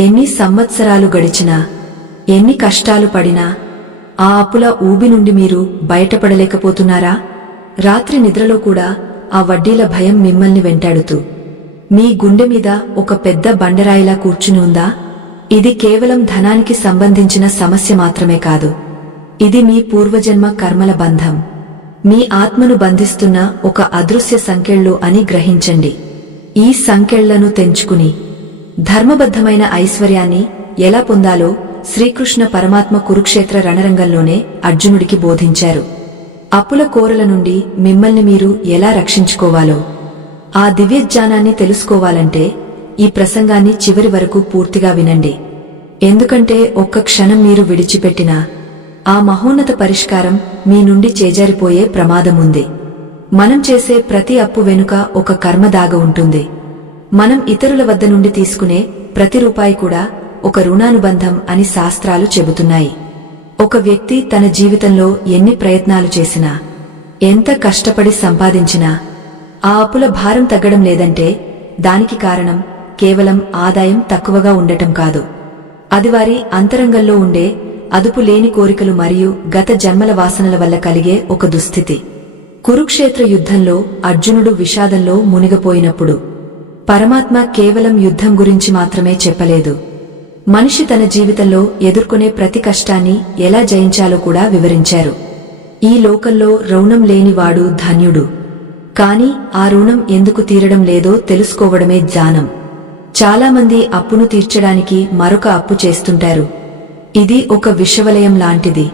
ఎన్ని సంవత్సరాలు గడిచినా, ఎన్ని కష్టాలు పడినా ఆ అప్పుల ఊబి నుండి మీరు బయటపడలేకపోతున్నారా? రాత్రి నిద్రలో కూడా ఆ వడ్డీల భయం మిమ్మల్ని వెంటాడుతూ మీ గుండె మీద ఒక పెద్ద బండరాయిలా కూర్చుని ఉందా? ఇది కేవలం ధనానికి సంబంధించిన సమస్య మాత్రమే కాదు. ఇది మీ పూర్వజన్మ కర్మల బంధం, మీ ఆత్మను బంధిస్తున్న ఒక అదృశ్య సంకెళ్ళు అని గ్రహించండి. ఈ సంకెళ్లను తెంచుకుని ధర్మబద్ధమైన ఐశ్వర్యాన్ని ఎలా పొందాలో శ్రీకృష్ణ పరమాత్మ కురుక్షేత్ర రణరంగంలోనే అర్జునుడికి బోధించారు. అప్పుల కోరల నుండి మిమ్మల్ని మీరు ఎలా రక్షించుకోవాలో ఆ దివ్యజ్ఞానాన్ని తెలుసుకోవాలంటే ఈ ప్రసంగాన్ని చివరి వరకు పూర్తిగా వినండి. ఎందుకంటే ఒక్క క్షణం మీరు విడిచిపెట్టినా ఆ మహోన్నత పరిష్కారం మీ నుండి చేజారిపోయే ప్రమాదముంది. మనం చేసే ప్రతి అప్పు వెనుక ఒక కర్మ దాగ ఉంటుంది. మనం ఇతరుల వద్ద నుండి తీసుకునే ప్రతి రూపాయి కూడా ఒక రుణానుబంధం అని శాస్త్రాలు చెబుతున్నాయి. ఒక వ్యక్తి తన జీవితంలో ఎన్ని ప్రయత్నాలు చేసినా, ఎంత కష్టపడి సంపాదించినా ఆ అప్పుల భారం తగ్గడం లేదంటే దానికి కారణం కేవలం ఆదాయం తక్కువగా ఉండటం కాదు. అది వారి అంతరంగంలో ఉండే అదుపు లేని కోరికలు మరియు గత జన్మల వాసనల వల్ల కలిగే ఒక దుస్థితి. కురుక్షేత్ర యుద్ధంలో అర్జునుడు విషాదంలో మునిగిపోయినప్పుడు పరమాత్మ కేవలం యుద్ధం గురించి మాత్రమే చెప్పలేదు. మనిషి తన జీవితంలో ఎదుర్కొనే ప్రతి కష్టాన్ని ఎలా జయించాలో కూడా వివరించారు. ఈ లోకంలో రుణం లేనివాడు ధన్యుడు. కాని ఆ రుణం ఎందుకు తీరడం లేదో తెలుసుకోవడమే జ్ఞానం. చాలామంది అప్పును తీర్చడానికి మరొక అప్పు చేస్తుంటారు. ఇది ఒక విషవలయం లాంటిది.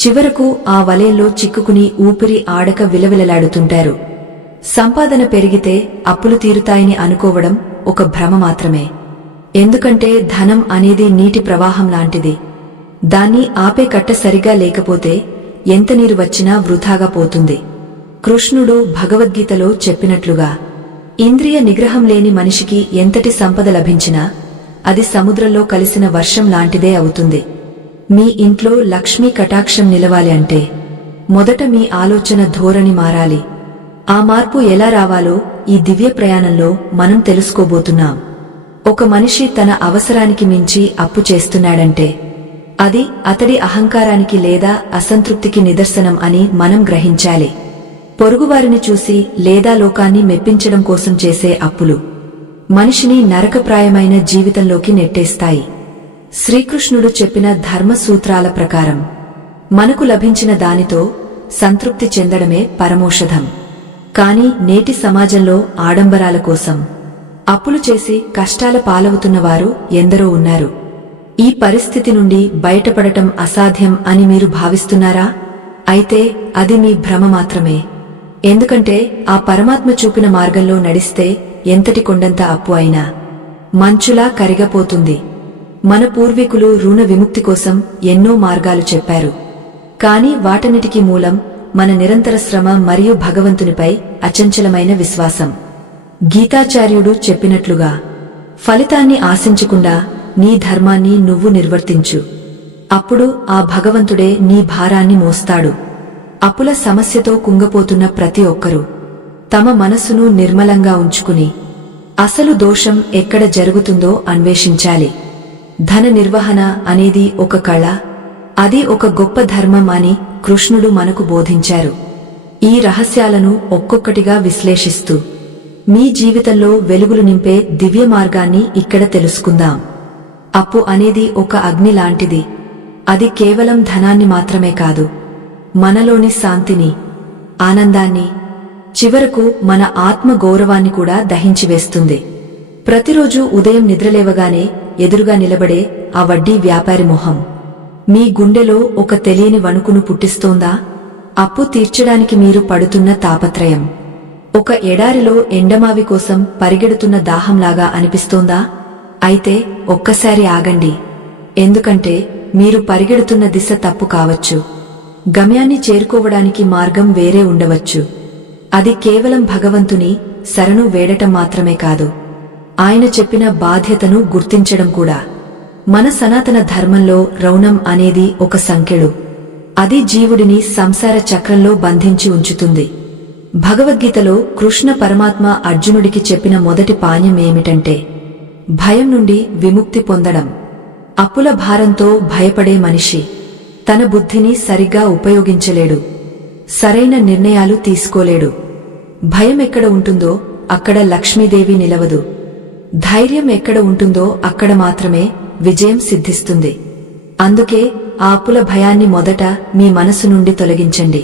చివరకు ఆ వలయంలో చిక్కుకుని ఊపిరి ఆడక విలవిలలాడుతుంటారు. సంపాదన పెరిగితే అప్పులు తీరుతాయని అనుకోవడం ఒక భ్రమ మాత్రమే. ఎందుకంటే ధనం అనేది నీటి ప్రవాహం లాంటిది. దాన్ని ఆపే కట్ట సరిగా లేకపోతే ఎంత నీరు వచ్చినా వృథాగా పోతుంది. కృష్ణుడు భగవద్గీతలో చెప్పినట్లుగా ఇంద్రియ నిగ్రహం లేని మనిషికి ఎంతటి సంపద లభించినా అది సముద్రంలో కలిసిన వర్షం లాంటిదే అవుతుంది. మీ ఇంట్లో లక్ష్మీ కటాక్షం నిలవాలి అంటే మొదట మీ ఆలోచన ధోరణి మారాలి. ఆ మార్పు ఎలా రావాలో ఈ దివ్య ప్రయాణంలో మనం తెలుసుకోబోతున్నాం. ఒక మనిషి తన అవసరానికి మించి అప్పు చేస్తున్నాడంటే అది అతడి అహంకారానికి లేదా అసంతృప్తికి నిదర్శనం అని మనం గ్రహించాలి. పొరుగువారిని చూసి లేదా లోకాన్ని మెప్పించడం కోసం చేసే అప్పులు మనిషిని నరకప్రాయమైన జీవితంలోకి నెట్టేస్తాయి. శ్రీకృష్ణుడు చెప్పిన ధర్మ సూత్రాల ప్రకారం మనకు లభించిన దానితో సంతృప్తి చెందడమే పరమౌషధం. కాని నేటి సమాజంలో ఆడంబరాల కోసం అప్పులు చేసి కష్టాల పాలవుతున్నవారు ఎందరో ఉన్నారు. ఈ పరిస్థితి నుండి బయటపడటం అసాధ్యం అని మీరు భావిస్తున్నారా? అయితే అది మీ భ్రమ మాత్రమే. ఎందుకంటే ఆ పరమాత్మ చూపిన మార్గంలో నడిస్తే ఎంతటి కొండంత అప్పు అయినా మంచులా కరిగపోతుంది. మన పూర్వీకులు రుణ విముక్తి కోసం ఎన్నో మార్గాలు చెప్పారు. కాని వాటన్నిటికీ మూలం మన నిరంతర శ్రమ మరియు భగవంతునిపై అచంచలమైన విశ్వాసం. గీతాచార్యుడు చెప్పినట్లుగా ఫలితాన్ని ఆశించకుండా నీ ధర్మాన్ని నువ్వు నిర్వర్తించు. అప్పుడు ఆ భగవంతుడే నీ భారాన్ని మోస్తాడు. అప్పుల సమస్యతో కుంగపోతున్న ప్రతి ఒక్కరూ తమ మనసును నిర్మలంగా ఉంచుకుని అసలు దోషం ఎక్కడ జరుగుతుందో అన్వేషించాలి. ధన నిర్వహణ అనేది ఒక కళ, అది ఒక గొప్ప ధర్మం అని కృష్ణుడు మనకు బోధించారు. ఈ రహస్యాలను ఒక్కొక్కటిగా విశ్లేషిస్తూ మీ జీవితంలో వెలుగులు నింపే దివ్య మార్గాన్ని ఇక్కడ తెలుసుకుందాం. అప్పు అనేది ఒక అగ్ని లాంటిది. అది కేవలం ధనాన్ని మాత్రమే కాదు, మనలోని శాంతిని, ఆనందాన్ని, చివరకు మన ఆత్మ గౌరవాన్ని కూడా దహించివేస్తుంది. ప్రతిరోజు ఉదయం నిద్రలేవగానే ఎదురుగా నిలబడే ఆ వడ్డీ వ్యాపారి మొహం మీ గుండెలో ఒక తెలియని వణుకును పుట్టిస్తోందా? అప్పు తీర్చడానికి మీరు పడుతున్న తాపత్రయం ఒక ఎడారిలో ఎండమావి కోసం పరిగెడుతున్న దాహంలాగా అనిపిస్తోందా? అయితే ఒక్కసారి ఆగండి. ఎందుకంటే మీరు పరిగెడుతున్న దిశ తప్పు కావచ్చు. గమ్యాన్ని చేరుకోవడానికి మార్గం వేరే ఉండవచ్చు. అది కేవలం భగవంతుని శరణు వేడటం మాత్రమే కాదు, ఆయన చెప్పిన బాధ్యతను గుర్తించడం కూడా. మన సనాతన ధర్మంలో రుణం అనేది ఒక సంకెడు. అది జీవుడిని సంసార చక్రంలో బంధించి ఉంచుతుంది. భగవద్గీతలో కృష్ణ పరమాత్మ అర్జునుడికి చెప్పిన మొదటి పాఠం ఏమిటంటే భయం నుండి విముక్తి పొందడం. అప్పుల భారంతో భయపడే మనిషి తన బుద్ధిని సరిగ్గా ఉపయోగించలేడు, సరైన నిర్ణయాలు తీసుకోలేడు. భయం ఎక్కడ ఉంటుందో అక్కడ లక్ష్మీదేవి నిలవదు. ధైర్యం ఎక్కడ ఉంటుందో అక్కడ మాత్రమే విజయం సిద్ధిస్తుంది. అందుకే ఆ అప్పుల భయాన్ని మొదట మీ మనసు నుండి తొలగించండి.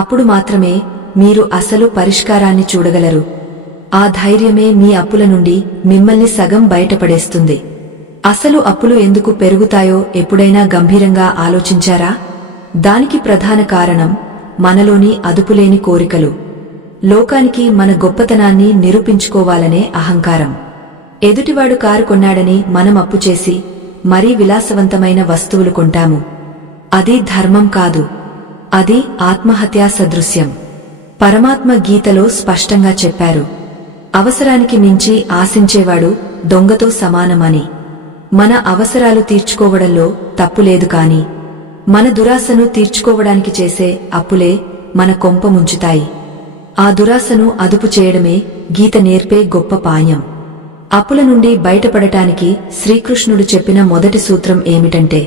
అప్పుడు మాత్రమే మీరు అసలు పరిష్కారాన్ని చూడగలరు. ఆ ధైర్యమే మీ అప్పుల నుండి మిమ్మల్ని సగం బయటపడేస్తుంది. అసలు అప్పులు ఎందుకు పెరుగుతాయో ఎప్పుడైనా గంభీరంగా ఆలోచించారా? దానికి ప్రధాన కారణం మనలోని అదుపులేని కోరికలు, లోకానికి మన గొప్పతనాన్ని నిరూపించుకోవాలనే అహంకారం. ఎదుటివాడు కారు కొన్నాడని మనం అప్పు చేసి మరీ విలాసవంతమైన వస్తువులు కొంటాము. అది ధర్మం కాదు, అది ఆత్మహత్యా సదృశ్యం. పరమాత్మ గీతలో స్పష్టంగా చెప్పారు, అవసరానికి మించి ఆశించేవాడు దొంగతో సమానమని. మన అవసరాలు తీర్చుకోవడంలో తప్పులేదు, కాని మన దురాశను తీర్చుకోవడానికి చేసే అప్పులే మన కొంప ముంచుతాయి. ఆ దురాశను అదుపు చేయడమే గీత నేర్పే గొప్ప పాయం. అప్పుల నుండి బయటపడటానికి శ్రీకృష్ణుడు చెప్పిన మొదటి సూత్రం ఏమిటంటే,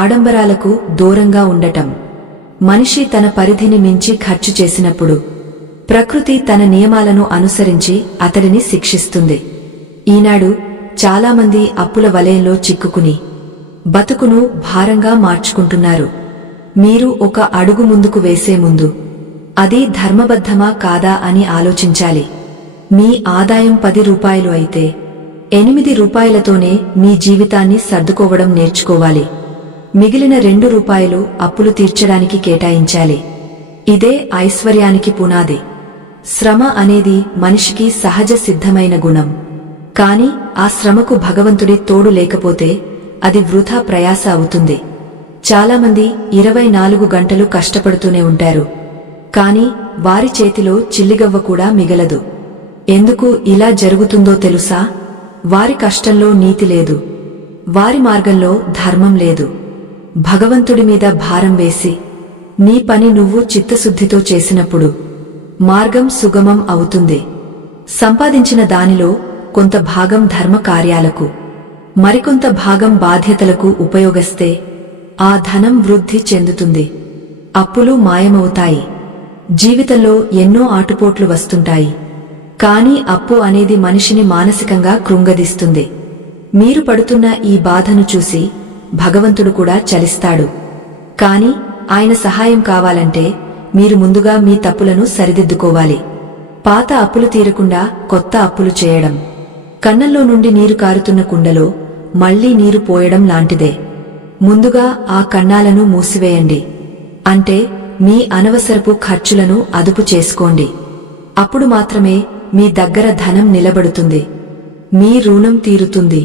ఆడంబరాలకు దూరంగా ఉండటం. మనిషి తన పరిధిని మించి ఖర్చు చేసినప్పుడు ప్రకృతి తన నియమాలను అనుసరించి అతడిని శిక్షిస్తుంది. ఈనాడు చాలామంది అప్పుల వలయంలో చిక్కుకుని బతుకును భారంగా మార్చుకుంటున్నారు. మీరు ఒక అడుగు ముందుకు వేసే ముందు అది ధర్మబద్ధమా కాదా అని ఆలోచించాలి. మీ ఆదాయం 10 రూపాయలు అయితే 8 రూపాయలతోనే మీ జీవితాన్ని సర్దుకోవడం నేర్చుకోవాలి. మిగిలిన 2 రూపాయలు అప్పులు తీర్చడానికి కేటాయించాలి. ఇదే ఐశ్వర్యానికి పునాది. శ్రమ అనేది మనిషికి సహజ సిద్ధమైన గుణం. కాని ఆ శ్రమకు భగవంతుడి తోడు లేకపోతే అది వృథా ప్రయాస అవుతుంది. చాలామంది 24 గంటలు కష్టపడుతూనే ఉంటారు, కాని వారి చేతిలో చిల్లిగవ్వ కూడా మిగలదు. ఎందుకు ఇలా జరుగుతుందో తెలుసా? వారి కష్టంలో నీతి లేదు, వారి మార్గంలో ధర్మం లేదు. భగవంతుడి మీద భారం వేసి నీ పని నువ్వు చిత్తశుద్ధితో చేసినప్పుడు మార్గం సుగమం అవుతుంది. సంపాదించిన దానిలో కొంత భాగం ధర్మ కార్యాలకు, మరికొంత భాగం బాధ్యతలకు ఉపయోగిస్తే ఆ ధనం వృద్ధి చెందుతుంది. అప్పులు మాయమవుతాయి. జీవితంలో ఎన్నో ఆటుపోట్లు వస్తుంటాయి, కానీ అప్పు అనేది మనిషిని మానసికంగా కృంగదీస్తుంది. మీరు పడుతున్న ఈ బాధను చూసి భగవంతుడు కూడా చలిస్తాడు. కాని ఆయన సహాయం కావాలంటే మీరు ముందుగా మీ తప్పులను సరిదిద్దుకోవాలి. పాత అప్పులు తీరకుండా కొత్త అప్పులు చేయడం కన్నంలో నుండి నీరు కారుతున్న కుండలో మళ్లీ నీరు పోయడం లాంటిదే. ముందుగా ఆ కన్నాలను మూసివేయండి. అంటే మీ అనవసరపు ఖర్చులను అదుపు చేసుకోండి. అప్పుడు మాత్రమే మీ దగ్గర ధనం నిలబడుతుంది, మీ రుణం తీరుతుంది.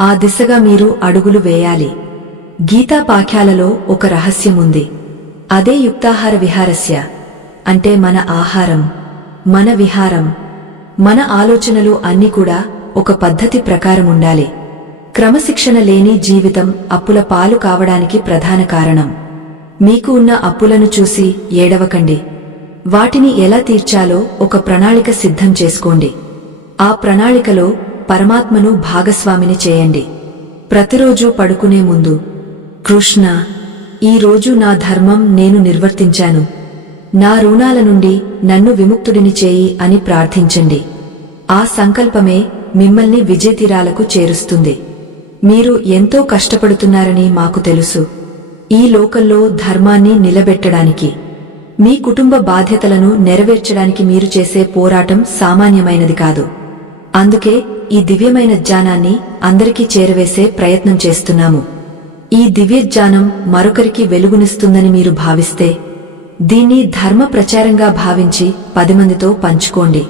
ఆ దిశగా మీరు అడుగులు వేయాలి. గీతా పాఠ్యాలలో ఒక రహస్యముంది. అదే యుక్తాహార విహారస్య, అంటే మన ఆహారం, మన విహారం, మన ఆలోచనలు అన్నీ కూడా ఒక పద్ధతి ప్రకారం ఉండాలి. క్రమశిక్షణ లేని జీవితం అప్పుల పాలు కావడానికి ప్రధాన కారణం. మీకు ఉన్న అప్పులను చూసి ఏడవకండి. వాటిని ఎలా తీర్చాలో ఒక ప్రణాళిక సిద్ధం చేసుకోండి. ఆ ప్రణాళికలో పరమాత్మను భాగస్వామిని చేయండి. ప్రతిరోజూ పడుకునే ముందు, కృష్ణ, ఈ రోజు నా ధర్మం నేను నిర్వర్తించాను, నా రుణాల నుండి నన్ను విముక్తుడిని చేయి అని ప్రార్థించండి. ఆ సంకల్పమే మిమ్మల్ని విజయతీరాలకు చేరుస్తుంది. మీరు ఎంతో కష్టపడుతున్నారని మాకు తెలుసు. ఈ లోకంలో ధర్మాన్ని నిలబెట్టడానికి, మీ కుటుంబ బాధ్యతలను నెరవేర్చడానికి మీరు చేసే పోరాటం సామాన్యమైనది కాదు. అందుకే ఈ దివ్యమైన జ్ఞానాన్ని అందరికీ చేరవేసే ప్రయత్నం చేస్తున్నాము. ఈ దివ్యజ్ఞానం మరొకరికి వెలుగునిస్తుందని మీరు భావిస్తే దీన్ని ధర్మ ప్రచారంగా భావించి 10 మందితో పంచుకోండి.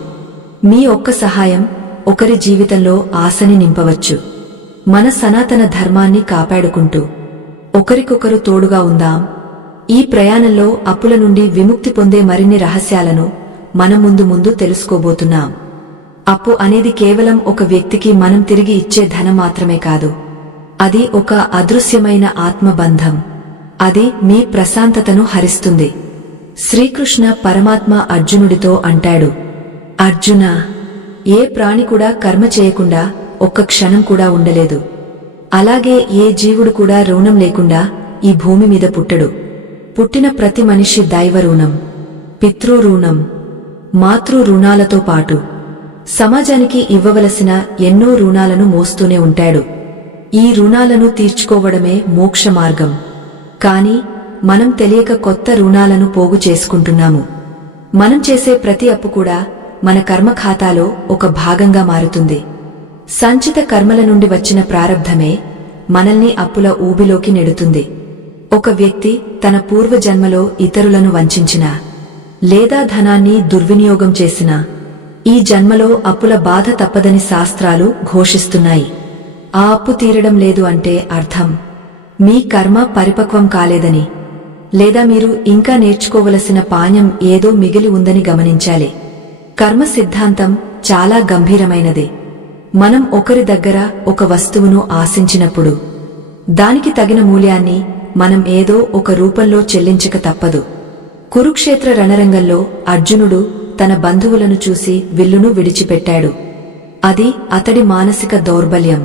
మీ ఒక్క సహాయం ఒకరి జీవితంలో ఆశని నింపవచ్చు. మన సనాతన ధర్మాన్ని కాపాడుకుంటూ ఒకరికొకరు తోడుగా ఉందాం. ఈ ప్రయాణంలో అప్పుల నుండి విముక్తి పొందే మరిన్ని రహస్యాలను మనం ముందు తెలుసుకోబోతున్నాం. అప్పు అనేది కేవలం ఒక వ్యక్తికి మనం తిరిగి ఇచ్చే ధనం మాత్రమే కాదు. అది ఒక అదృశ్యమైన ఆత్మబంధం. అది మీ ప్రశాంతతను హరిస్తుంది. శ్రీకృష్ణ పరమాత్మ అర్జునుడితో అంటాడు, అర్జున, ఏ ప్రాణి కూడా కర్మ చేయకుండా ఒక్క క్షణం కూడా ఉండలేదు. అలాగే ఏ జీవుడు కూడా రుణం లేకుండా ఈ భూమి మీద పుట్టడు. పుట్టిన ప్రతి మనిషి దైవ రుణం, పితృ రుణం, మాతృ రుణాలతో పాటు సమాజానికి ఇవ్వవలసిన ఎన్నో రుణాలను మోస్తూనే ఉంటాడు. ఈ రుణాలను తీర్చుకోవడమే మోక్ష మార్గం. కాని మనం తెలియక కొత్త రుణాలను పోగు చేసుకుంటున్నాము. మనం చేసే ప్రతి అప్పు కూడా మన కర్మ ఖాతాలో ఒక భాగంగా మారుతుంది. సంచిత కర్మల నుండి వచ్చిన ప్రారబ్ధమే మనల్ని అప్పుల ఊబిలోకి నెడుతుంది. ఒక వ్యక్తి తన పూర్వజన్మలో ఇతరులను వంచించినా లేదా ధనాన్ని దుర్వినియోగం చేసినా ఈ జన్మలో అప్పుల బాధ తప్పదని శాస్త్రాలు ఘోషిస్తున్నాయి. ఆ అప్పు తీరడం లేదు అంటే అర్థం మీ కర్మ పరిపక్వం కాలేదని, లేదా మీరు ఇంకా నేర్చుకోవలసిన పాఠం ఏదో మిగిలి ఉందని గమనించాలి. కర్మ సిద్ధాంతం చాలా గంభీరమైనది. మనం ఒకరి దగ్గర ఒక వస్తువును ఆశించినప్పుడు దానికి తగిన మూల్యాన్ని మనం ఏదో ఒక రూపంలో చెల్లించక తప్పదు. కురుక్షేత్ర రణరంగంలో అర్జునుడు తన బంధువులను చూసి విల్లును విడిచిపెట్టాడు. అది అతడి మానసిక దౌర్బల్యం.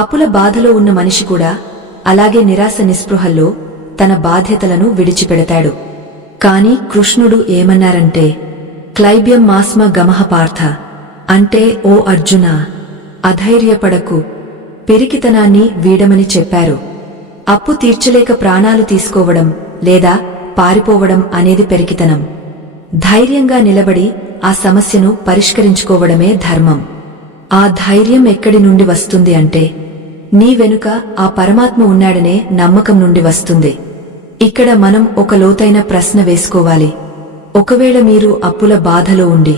అప్పుల బాధలో ఉన్న మనిషి కూడా అలాగే నిరాశ నిస్పృహల్లో తన బాధ్యతలను విడిచిపెడతాడు. కాని కృష్ణుడు ఏమన్నారంటే, క్లైబ్యం మాస్మ గమః పార్థ, అంటే ఓ అర్జునా, అధైర్యపడకు, పిరికితనాన్ని వీడమని చెప్పారు. అప్పు తీర్చలేక ప్రాణాలు తీసుకోవడం లేదా పారిపోవడం అనేది పెరికితనం. ధైర్యంగా నిలబడి ఆ సమస్యను పరిష్కరించుకోవడమే ధర్మం. ఆ ధైర్యం ఎక్కడి నుండి వస్తుంది అంటే నీ వెనుక ఆ పరమాత్మ ఉన్నాడనే నమ్మకం నుండి వస్తుంది. ఇక్కడ మనం ఒక లోతైన ప్రశ్న వేసుకోవాలి. ఒకవేళ మీరు అప్పుల బాధలో ఉండి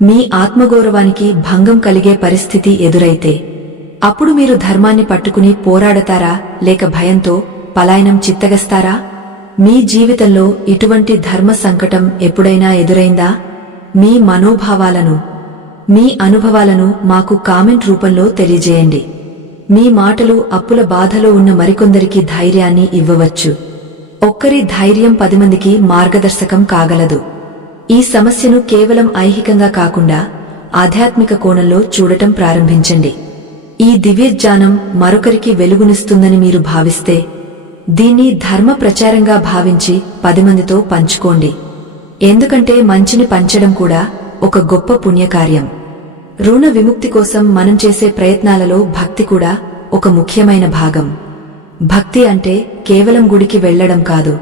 మీ ఆత్మగౌరవానికి భంగం కలిగే పరిస్థితి ఎదురైతే అప్పుడు మీరు ధర్మాన్ని పట్టుకుని పోరాడతారా లేక భయంతో పలాయనం చిత్తగస్తారా? మీ జీవితంలో ఇటువంటి ధర్మ సంకటం ఎప్పుడైనా ఎదురైందా? మీ మనోభావాలను, మీ అనుభవాలను మాకు కామెంట్ రూపంలో తెలియజేయండి. మీ మాటలు అప్పుల బాధలో ఉన్న మరికొందరికి ధైర్యాన్ని ఇవ్వవచ్చు. ఒక్కరి ధైర్యం 10 మందికి మార్గదర్శకం కాగలదు. ఈ సమస్యను కేవలం ఐహికంగా కాకుండా ఆధ్యాత్మిక కోణంలో చూడటం ప్రారంభించండి. ఈ దివ్యజ్ఞానం మరొకరికి వెలుగునిస్తుందని మీరు భావిస్తే దీన్ని ధర్మ ప్రచారంగా భావించి 10 మందితో పంచుకోండి. ఎందుకంటే మంచిని పంచడం కూడా ఒక గొప్ప పుణ్యకార్యం. రుణ విముక్తి కోసం మనం చేసే ప్రయత్నాలలో భక్తి కూడా ఒక ముఖ్యమైన భాగం. భక్తి అంటే కేవలం గుడికి వెళ్లడం కాదు,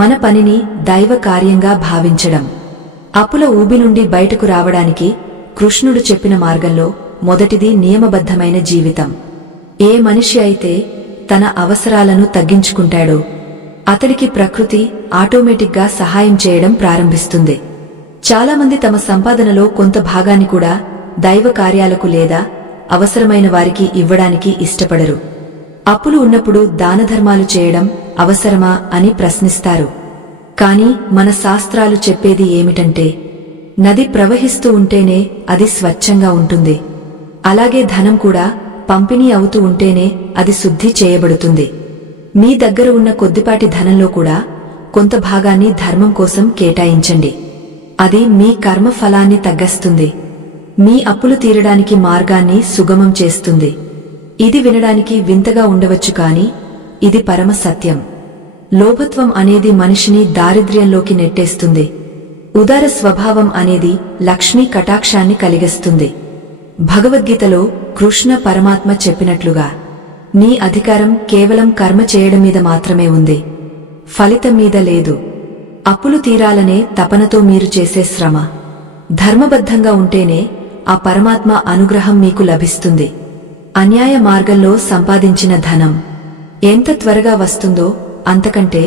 మన పనిని దైవ కార్యంగా భావించడం. అప్పుల ఊబి నుండి బయటకు రావడానికి కృష్ణుడు చెప్పిన మార్గంలో మొదటిది నియమబద్ధమైన జీవితం. ఏ మనిషి అయితే తన అవసరాలను తగ్గించుకుంటాడో అతడికి ప్రకృతి ఆటోమేటిక్గా సహాయం చేయడం ప్రారంభిస్తుంది. చాలామంది తమ సంపాదనలో కొంత భాగాన్ని కూడా దైవ కార్యాలకు లేదా అవసరమైన వారికి ఇవ్వడానికి ఇష్టపడరు. అప్పులు ఉన్నప్పుడు దానధర్మాలు చేయడం అవసరమా అని ప్రశ్నిస్తారు. కాని మన శాస్త్రాలు చెప్పేది ఏమిటంటే, నది ప్రవహిస్తూ ఉంటేనే అది స్వచ్ఛంగా ఉంటుంది. అలాగే ధనం కూడా పంపిణీ అవుతూ ఉంటేనే అది శుద్ధి చేయబడుతుంది. మీ దగ్గర ఉన్న కొద్దిపాటి ధనంలో కూడా కొంత భాగాన్ని ధర్మం కోసం కేటాయించండి. అది మీ కర్మ ఫలాన్ని తగ్గిస్తుంది, మీ అప్పులు తీరడానికి మార్గాన్ని సుగమం చేస్తుంది. ఇది వినడానికి వింతగా ఉండవచ్చు, కాని ఇది పరమ సత్యం. లోభత్వం అనేది మనిషిని దారిద్ర్యంలోకి నెట్టేస్తుంది. ఉదార స్వభావం అనేది లక్ష్మీ కటాక్షాన్ని కలిగిస్తుంది. భగవద్గీతలో కృష్ణ పరమాత్మ చెప్పినట్లుగా నీ అధికారం కేవలం కర్మ చేయడం మీద మాత్రమే ఉంది, ఫలితం మీద లేదు. అప్పులు తీరాలనే తపనతో మీరు చేసే శ్రమ ధర్మబద్ధంగా ఉంటేనే ఆ పరమాత్మ అనుగ్రహం మీకు లభిస్తుంది. అన్యాయ మార్గంలో సంపాదించిన ధనం ఎంత త్వరగా వస్తుందో అంతకంటే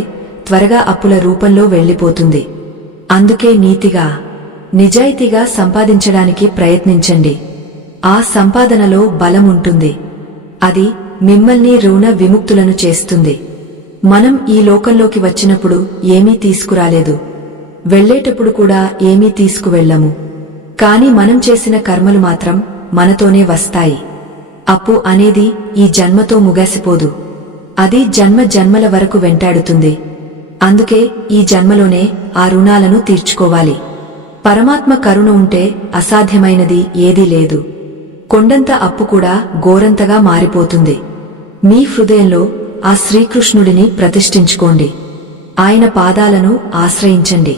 త్వరగా అప్పుల రూపంలో వెళ్లిపోతుంది. అందుకే నీతిగా, నిజాయితీగా సంపాదించడానికి ప్రయత్నించండి. ఆ సంపాదనలో బలం ఉంటుంది. అది మిమ్మల్ని రుణ విముక్తులను చేస్తుంది. మనం ఈ లోకంలోకి వచ్చినప్పుడు ఏమీ తీసుకురాలేదు, వెళ్లేటప్పుడు కూడా ఏమీ తీసుకువెళ్లము. కాని మనం చేసిన కర్మలు మాత్రం మనతోనే వస్తాయి. అప్పు అనేది ఈ జన్మతో ముగిసిపోదు, అది జన్మ జన్మల వరకు వెంటాడుతుంది. అందుకే ఈ జన్మలోనే ఆ రుణాలను తీర్చుకోవాలి. పరమాత్మ కరుణ ఉంటే అసాధ్యమైనది ఏదీ లేదు. కొండంత అప్పు కూడా గోరంతగా మారిపోతుంది. మీ హృదయంలో ఆ శ్రీకృష్ణుడిని ప్రతిష్ఠించుకోండి. ఆయన పాదాలను ఆశ్రయించండి.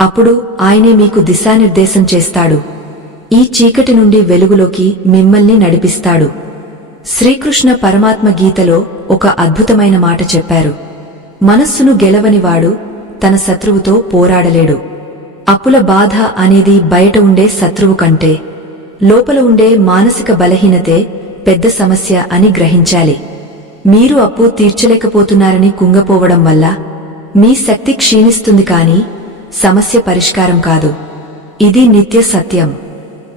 అప్పుడు ఆయనే మీకు దిశానిర్దేశం చేస్తాడు. ఈ చీకటి నుండి వెలుగులోకి మిమ్మల్ని నడిపిస్తాడు. శ్రీకృష్ణ పరమాత్మ గీతలో ఒక అద్భుతమైన మాట చెప్పారు. మనస్సును గెలవనివాడు తన శత్రువుతో పోరాడలేడు. అప్పుల బాధ అనేది బయట ఉండే శత్రువు కంటే లోపల ఉండే మానసిక బలహీనతే పెద్ద సమస్య అని గ్రహించాలి. మీరు అప్పు తీర్చలేకపోతున్నారని కుంగపోవడం వల్ల మీ శక్తి క్షీణిస్తుంది కాని సమస్య పరిష్కారం కాదు. ఇది నిత్య సత్యం.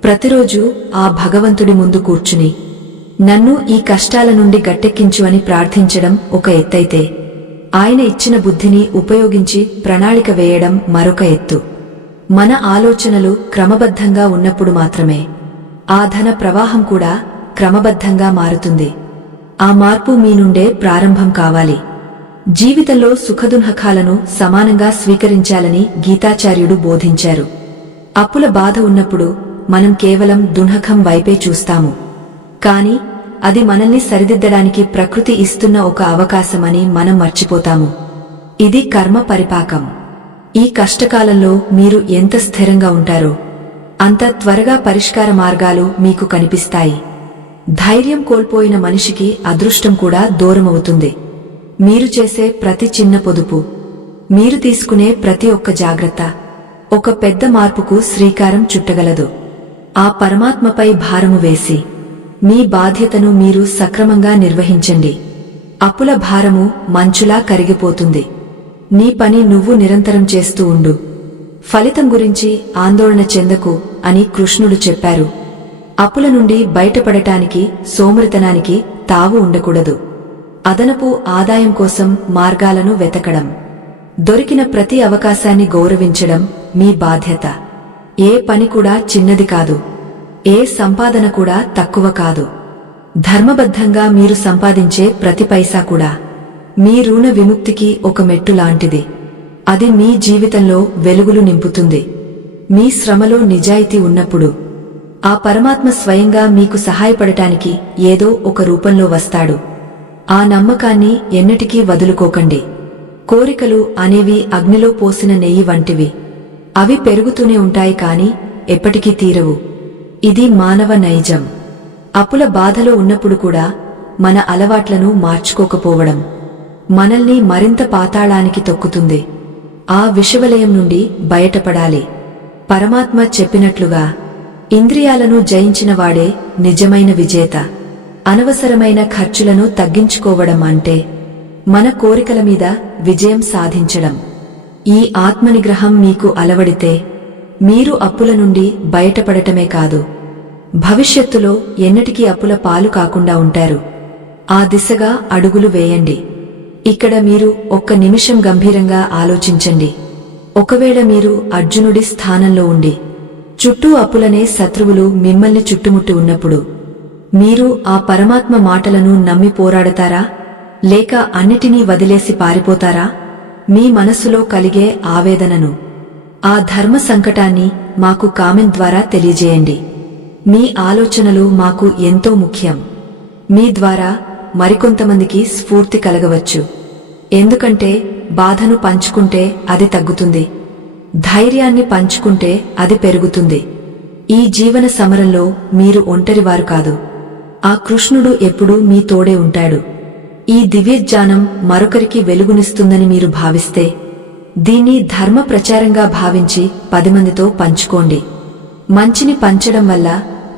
ప్రతిరోజు ఆ భగవంతుడి ముందు కూర్చుని నన్ను ఈ కష్టాల నుండి గట్టెక్కించు అని ప్రార్థించడం ఒక ఎత్తైతే, ఆయన ఇచ్చిన బుద్ధిని ఉపయోగించి ప్రణాళిక వేయడం మరొక ఎత్తు. మన ఆలోచనలు క్రమబద్ధంగా ఉన్నప్పుడు మాత్రమే ఆ ధన ప్రవాహం కూడా క్రమబద్ధంగా మారుతుంది. ఆ మార్పు మీ నుండే ప్రారంభం కావాలి. జీవితంలో సుఖదుఃఖాలను సమానంగా స్వీకరించాలని గీతాచార్యుడు బోధించారు. అప్పుల బాధ ఉన్నప్పుడు మనం కేవలం దుఃఖం వైపే చూస్తాము. కాని అది మనల్ని సరిదిద్దడానికి ప్రకృతి ఇస్తున్న ఒక అవకాశమని మనం మర్చిపోతాము. ఇది కర్మ పరిపాకం. ఈ కష్టకాలంలో మీరు ఎంత స్థిరంగా ఉంటారో అంత త్వరగా పరిష్కార మార్గాలు మీకు కనిపిస్తాయి. ధైర్యం కోల్పోయిన మనిషికి అదృష్టం కూడా దూరమవుతుంది. మీరు చేసే ప్రతి చిన్న పొదుపు, మీరు తీసుకునే ప్రతి ఒక్క జాగ్రత్త ఒక పెద్ద మార్పుకు శ్రీకారం చుట్టగలదు. ఆ పరమాత్మపై భారము వేసి మీ బాధ్యతను మీరు సక్రమంగా నిర్వహించండి. అప్పుల భారము మంచులా కరిగిపోతుంది. నీ పని నువ్వు నిరంతరం చేస్తూ ఉండు. ఫలితం గురించి ఆందోళన చెందకు అని కృష్ణుడు చెప్పారు. అప్పుల నుండి బయటపడటానికి సోమరితనానికి తావు ఉండకూడదు. అదనపు ఆదాయం కోసం మార్గాలను వెతకడం, దొరికిన ప్రతి అవకాశాన్ని గౌరవించడం మీ బాధ్యత. ఏ పని కూడా చిన్నది కాదు. ఏ సంపాదన కూడా తక్కువ కాదు. ధర్మబద్ధంగా మీరు సంపాదించే ప్రతి పైసా కూడా మీ రుణ విముక్తికి ఒక మెట్టు లాంటిది. అది మీ జీవితంలో వెలుగులు నింపుతుంది. మీ శ్రమలో నిజాయితీ ఉన్నప్పుడు ఆ పరమాత్మ స్వయంగా మీకు సహాయపడటానికి ఏదో ఒక రూపంలో వస్తాడు. ఆ నమ్మకాన్ని ఎన్నటికీ వదులుకోకండి. కోరికలు అనేవి అగ్నిలో పోసిన నెయ్యి వంటివి. అవి పెరుగుతూనే ఉంటాయి కాని ఎప్పటికీ తీరవు. ఇది మానవ నైజం. అప్పుల బాధలో ఉన్నప్పుడు కూడా మన అలవాట్లను మార్చుకోకపోవడం మనల్ని మరింత పాతాళానికి తొక్కుతుంది. ఆ విషవలయం నుండి బయటపడాలి. పరమాత్మ చెప్పినట్లుగా ఇంద్రియాలను జయించినవాడే నిజమైన విజేత. అనవసరమైన ఖర్చులను తగ్గించుకోవడం అంటే మన కోరికల మీద విజయం సాధించడం. ఈ ఆత్మనిగ్రహం మీకు అలవడితే మీరు అప్పుల నుండి బయటపడటమే కాదు, భవిష్యత్తులో ఎన్నటికీ అప్పుల పాలు కాకుండా ఉంటారు. ఆ దిశగా అడుగులు వేయండి. ఇక్కడ మీరు ఒక్క నిమిషం గంభీరంగా ఆలోచించండి. ఒకవేళ మీరు అర్జునుడి స్థానంలో ఉండి చుట్టూ అప్పులనే శత్రువులు మిమ్మల్ని చుట్టుముట్టి ఉన్నప్పుడు మీరు ఆ పరమాత్మ మాటలను నమ్మి పోరాడతారా, లేక అన్నిటినీ వదిలేసి పారిపోతారా? మీ మనస్సులో కలిగే ఆవేదనను, ఆ ధర్మ సంకటాన్ని మాకు కామెంట్ ద్వారా తెలియజేయండి. మీ ఆలోచనలు మాకు ఎంతో ముఖ్యం. మీ ద్వారా మరికొంతమందికి స్ఫూర్తి కలగవచ్చు. ఎందుకంటే బాధను పంచుకుంటే అది తగ్గుతుంది, ధైర్యాన్ని పంచుకుంటే అది పెరుగుతుంది. ఈ జీవన సమరంలో మీరు ఒంటరివారు కాదు. ఆ కృష్ణుడు ఎప్పుడూ మీ తోడే ఉంటాడు. ఈ దివ్యజ్ఞానం మరొకరికి వెలుగునిస్తుందని మీరు భావిస్తే దీన్ని ధర్మ ప్రచారంగా భావించి 10 మందితో పంచుకోండి. మంచిని పంచడం వల్ల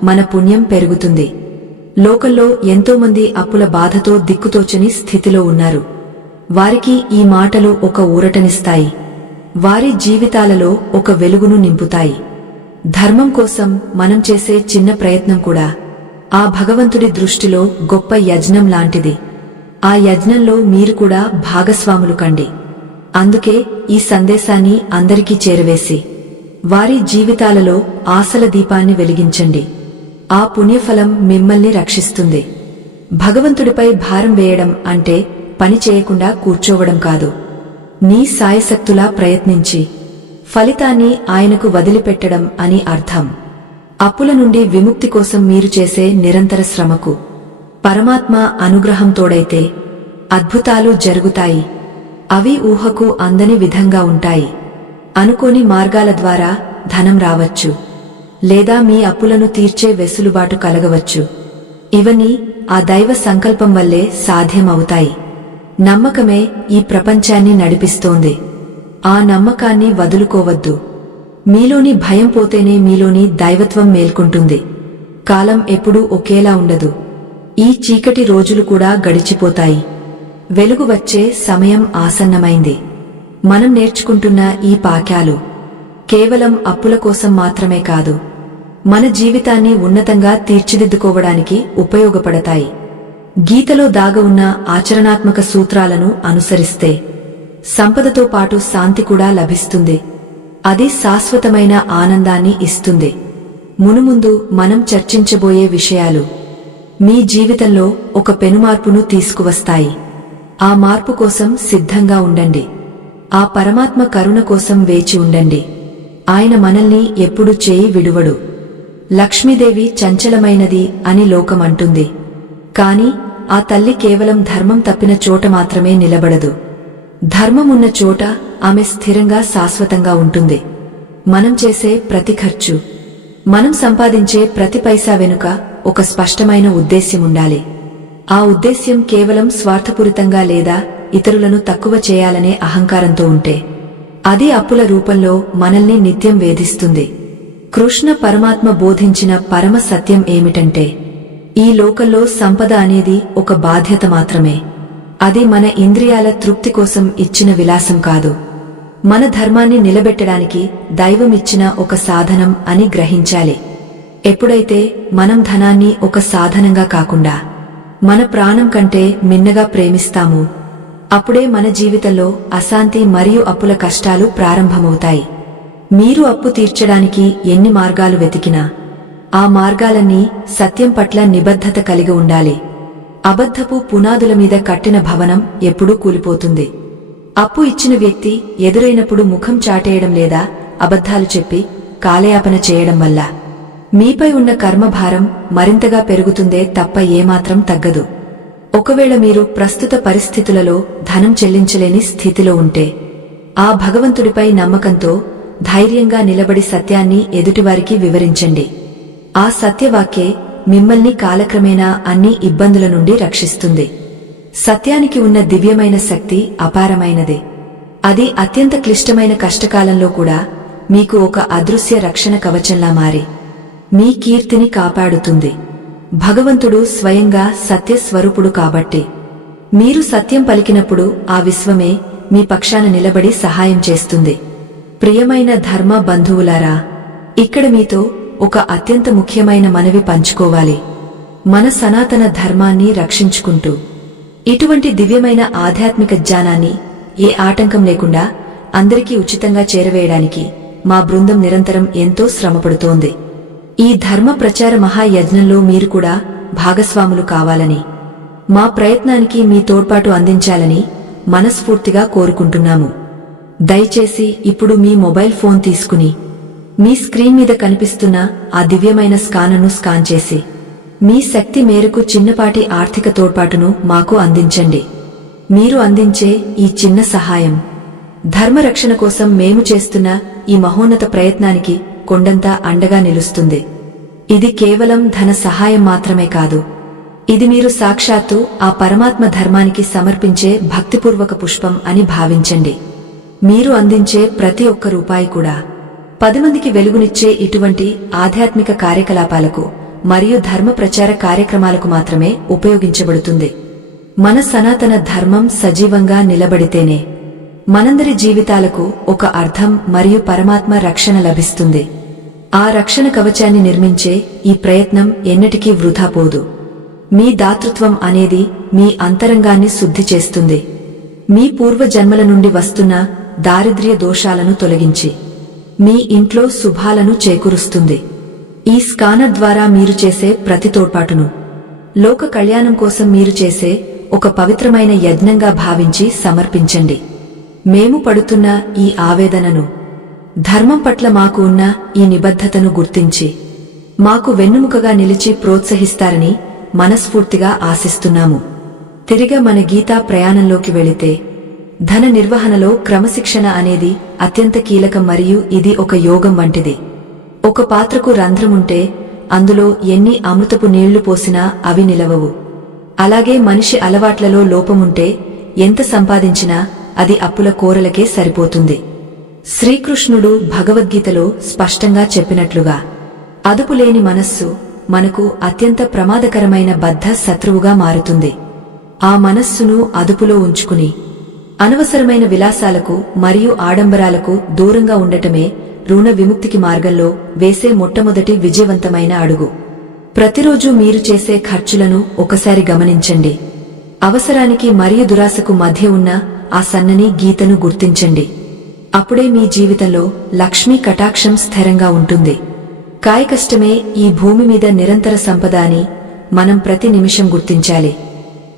మన పుణ్యం పెరుగుతుంది. లోకంలో ఎంతోమంది అప్పుల బాధతో దిక్కుతోచని స్థితిలో ఉన్నారు. వారికి ఈ మాటలు ఒక ఊరటనిస్తాయి. వారి జీవితాలలో ఒక వెలుగును నింపుతాయి. ధర్మం కోసం మనం చేసే చిన్న ప్రయత్నం కూడా ఆ భగవంతుడి దృష్టిలో గొప్ప యజ్ఞం లాంటిది. ఆ యజ్ఞంలో మీరు కూడా భాగస్వాములు కండి. అందుకే ఈ సందేశాన్ని అందరికీ చేరవేసి వారి జీవితాలలో ఆశల దీపాన్ని వెలిగించండి. ఆ పుణ్యఫలం మిమ్మల్ని రక్షిస్తుంది. భగవంతుడిపై భారం వేయడం అంటే పని చేయకుండా కూర్చోవడం కాదు. నీ సాయశక్తులా ప్రయత్నించి ఫలితాన్ని ఆయనకు వదిలిపెట్టడం అని అర్థం. అప్పుల నుండి విముక్తి కోసం మీరు చేసే నిరంతర శ్రమకు పరమాత్మ అనుగ్రహం తోడైతే అద్భుతాలు జరుగుతాయి. అవి ఊహకు అందని విధంగా ఉంటాయి. అనుకోని మార్గాల ద్వారా ధనం రావచ్చు, లేదా మీ అప్పులను తీర్చే వెసులుబాటు కలగవచ్చు. ఇవన్నీ ఆ దైవ సంకల్పం వల్లే సాధ్యమవుతాయి. నమ్మకమే ఈ ప్రపంచాన్ని నడిపిస్తోంది. ఆ నమ్మకాన్ని వదులుకోవద్దు. మీలోని భయం పోతేనే మీలోని దైవత్వం మేల్కొంటుంది. కాలం ఎప్పుడూ ఒకేలా ఉండదు. ఈ చీకటి రోజులు కూడా గడిచిపోతాయి. వెలుగు వచ్చే సమయం ఆసన్నమైంది. మనం నేర్చుకుంటున్న ఈ పాఠాలు కేవలం అప్పుల కోసం మాత్రమే కాదు, మన జీవితాన్ని ఉన్నతంగా తీర్చిదిద్దుకోవడానికి ఉపయోగపడతాయి. గీతలో దాగ ఉన్న ఆచరణాత్మక సూత్రాలను అనుసరిస్తే సంపదతో పాటు శాంతి కూడా లభిస్తుంది. అది శాశ్వతమైన ఆనందాన్ని ఇస్తుంది. మునుముందు మనం చర్చించబోయే విషయాలు మీ జీవితంలో ఒక పెనుమార్పును తీసుకువస్తాయి. ఆ మార్పు కోసం సిద్ధంగా ఉండండి. ఆ పరమాత్మ కరుణ కోసం వేచి ఉండండి. ఆయన మనల్ని ఎప్పుడు చేయి విడువడు. లక్ష్మీదేవి చంచలమైనది అని లోకం అంటుంది. కాని ఆ తల్లి కేవలం ధర్మం తప్పిన చోట మాత్రమే నిలబడదు. ధర్మమున్న చోట ఆమె స్థిరంగా శాశ్వతంగా ఉంటుంది. మనం చేసే ప్రతి ఖర్చు, మనం సంపాదించే ప్రతి పైసా వెనుక ఒక స్పష్టమైన ఉద్దేశ్యముండాలి. ఆ ఉద్దేశ్యం కేవలం స్వార్థపూరితంగా లేదా ఇతరులను తక్కువ చేయాలనే అహంకారంతో ఉంటే అది అప్పుల రూపంలో మనల్ని నిత్యం వేధిస్తుంది. కృష్ణ పరమాత్మ బోధించిన పరమ సత్యం ఏమిటంటే, ఈ లోకంలో సంపద అనేది ఒక బాధ్యత మాత్రమే. అది మన ఇంద్రియాల తృప్తి కోసం ఇచ్చిన విలాసం కాదు, మన ధర్మాన్ని నిలబెట్టడానికి దైవమిచ్చిన ఒక సాధనం అని గ్రహించాలి. ఎప్పుడైతే మనం ధనాన్ని ఒక సాధనంగా కాకుండా మన ప్రాణం కంటే మిన్నగా ప్రేమిస్తాము, అప్పుడే మన జీవితంలో అశాంతి మరియు అప్పుల కష్టాలు ప్రారంభమవుతాయి. మీరు అప్పు తీర్చడానికి ఎన్ని మార్గాలు వెతికినా ఆ మార్గాలన్నీ సత్యం పట్ల నిబద్ధత కలిగి ఉండాలి. అబద్ధపు పునాదుల మీద కట్టిన భవనం ఎప్పుడూ కూలిపోతుంది. అప్పు ఇచ్చిన వ్యక్తి ఎదురైనప్పుడు ముఖం చాటేయడం లేదా అబద్ధాలు చెప్పి కాలయాపన చేయడం వల్ల మీపై ఉన్న కర్మభారం మరింతగా పెరుగుతుందే తప్ప ఏమాత్రం తగ్గదు. ఒకవేళ మీరు ప్రస్తుత పరిస్థితులలో ధనం చెల్లించలేని స్థితిలో ఉంటే ఆ భగవంతుడిపై నమ్మకంతో ధైర్యంగా నిలబడి సత్యాన్ని ఎదుటివారికి వివరించండి. ఆ సత్యవాక్యే మిమ్మల్ని కాలక్రమేణా అన్ని ఇబ్బందుల నుండి రక్షిస్తుంది. సత్యానికి ఉన్న దివ్యమైన శక్తి అపారమైనదే. అది అత్యంత క్లిష్టమైన కష్టకాలంలో కూడా మీకు ఒక అదృశ్య రక్షణ కవచంలా మారి మీ కీర్తిని కాపాడుతుంది. భగవంతుడు స్వయంగా సత్యస్వరూపుడు కాబట్టి మీరు సత్యం పలికినప్పుడు ఆ విశ్వమే మీ పక్షాన నిలబడి సహాయం చేస్తుంది. ప్రియమైన ధర్మ బంధువులారా, ఇక్కడ మీతో ఒక అత్యంత ముఖ్యమైన మనవి పంచుకోవాలి. మన సనాతన ధర్మాన్ని రక్షించుకుంటూ ఇటువంటి దివ్యమైన ఆధ్యాత్మిక జ్ఞానాన్ని ఏ ఆటంకం లేకుండా అందరికీ ఉచితంగా చేరవేయడానికి మా బృందం నిరంతరం ఎంతో శ్రమపడుతోంది. ఈ ధర్మ ప్రచార మహాయజ్ఞంలో మీరు కూడా భాగస్వాములు కావాలని, మా ప్రయత్నానికి మీ తోడ్పాటు అందించాలని మనస్ఫూర్తిగా కోరుకుంటున్నాము. దయచేసి ఇప్పుడు మీ మొబైల్ ఫోన్ తీసుకుని మీ స్క్రీన్ మీద కనిపిస్తున్న ఆ దివ్యమైన స్కానర్ను స్కాన్ చేసి మీ శక్తి మేరకు చిన్నపాటి ఆర్థిక తోడ్పాటును మాకు అందించండి. మీరు అందించే ఈ చిన్న సహాయం ధర్మరక్షణ కోసం మేము చేస్తున్న ఈ మహోన్నత ప్రయత్నానికి కొండంతా అండగా నిలుస్తుంది. ఇది కేవలం ధన సహాయం మాత్రమే కాదు, ఇది మీరు సాక్షాత్తు ఆ పరమాత్మ ధర్మానికి సమర్పించే భక్తిపూర్వక పుష్పం అని భావించండి. మీరు అందించే ప్రతి ఒక్క రూపాయి కూడా 10 మందికి వెలుగునిచ్చే ఇటువంటి ఆధ్యాత్మిక కార్యకలాపాలకు మరియు ధర్మ ప్రచార కార్యక్రమాలకు మాత్రమే ఉపయోగించబడుతుంది. మన సనాతన ధర్మం సజీవంగా నిలబడితేనే మనందరి జీవితాలకు ఒక అర్థం మరియు పరమాత్మ రక్షణ లభిస్తుంది. ఆ రక్షణ కవచాన్ని నిర్మించే ఈ ప్రయత్నం ఎన్నటికీ వృధా పోదు. మీ దాతృత్వం అనేది మీ అంతరంగాన్ని శుద్ధి చేస్తుంది. మీ పూర్వజన్మల నుండి వస్తున్న దారిద్ర్య దోషాలను తొలగించి మీ ఇంట్లో శుభాలను చేకూరుస్తుంది. ఈ స్కానర్ ద్వారా మీరు చేసే ప్రతి తోడ్పాటును లోక కళ్యాణం కోసం మీరు చేసే ఒక పవిత్రమైన యజ్ఞంగా భావించి సమర్పించండి. మేము పడుతున్న ఈ ఆవేదనను, ధర్మం పట్ల మాకు ఉన్న ఈ నిబద్ధతను గుర్తించి మాకు వెన్నుముకగా నిలిచి ప్రోత్సహిస్తారని మనస్ఫూర్తిగా ఆశిస్తున్నాము. తిరిగి మన గీతా ప్రయాణంలోకి వెళితే, ధన నిర్వహణలో క్రమశిక్షణ అనేది అత్యంత కీలకం మరియు ఇది ఒక యోగం వంటిది. ఒక పాత్రకు రంధ్రముంటే అందులో ఎన్ని అమృతపు నీళ్లు పోసినా అవి నిలవవు. అలాగే మనిషి అలవాట్లలో లోపముంటే ఎంత సంపాదించినా అది అప్పుల కోరలకే సరిపోతుంది. శ్రీకృష్ణుడు భగవద్గీతలో స్పష్టంగా చెప్పినట్లుగా, అదుపులేని మనస్సు మనకు అత్యంత ప్రమాదకరమైన బద్ధ శత్రువుగా మారుతుంది. ఆ మనస్సును అదుపులో ఉంచుకుని అనవసరమైన విలాసాలకు మరియు ఆడంబరాలకు దూరంగా ఉండటమే రుణ విముక్తికి మార్గంలో వేసే మొట్టమొదటి విజయవంతమైన అడుగు. ప్రతిరోజు మీరు చేసే ఖర్చులను ఒకసారి గమనించండి. అవసరానికి మరియు దురాశకు మధ్య ఉన్న ఆ సన్నని గీతను గుర్తించండి. అప్పుడే మీ జీవితంలో లక్ష్మీ కటాక్షం స్థిరంగా ఉంటుంది. కాయకష్టమే ఈ భూమి మీద నిరంతర సంపద అని మనం ప్రతి నిమిషం గుర్తించాలి.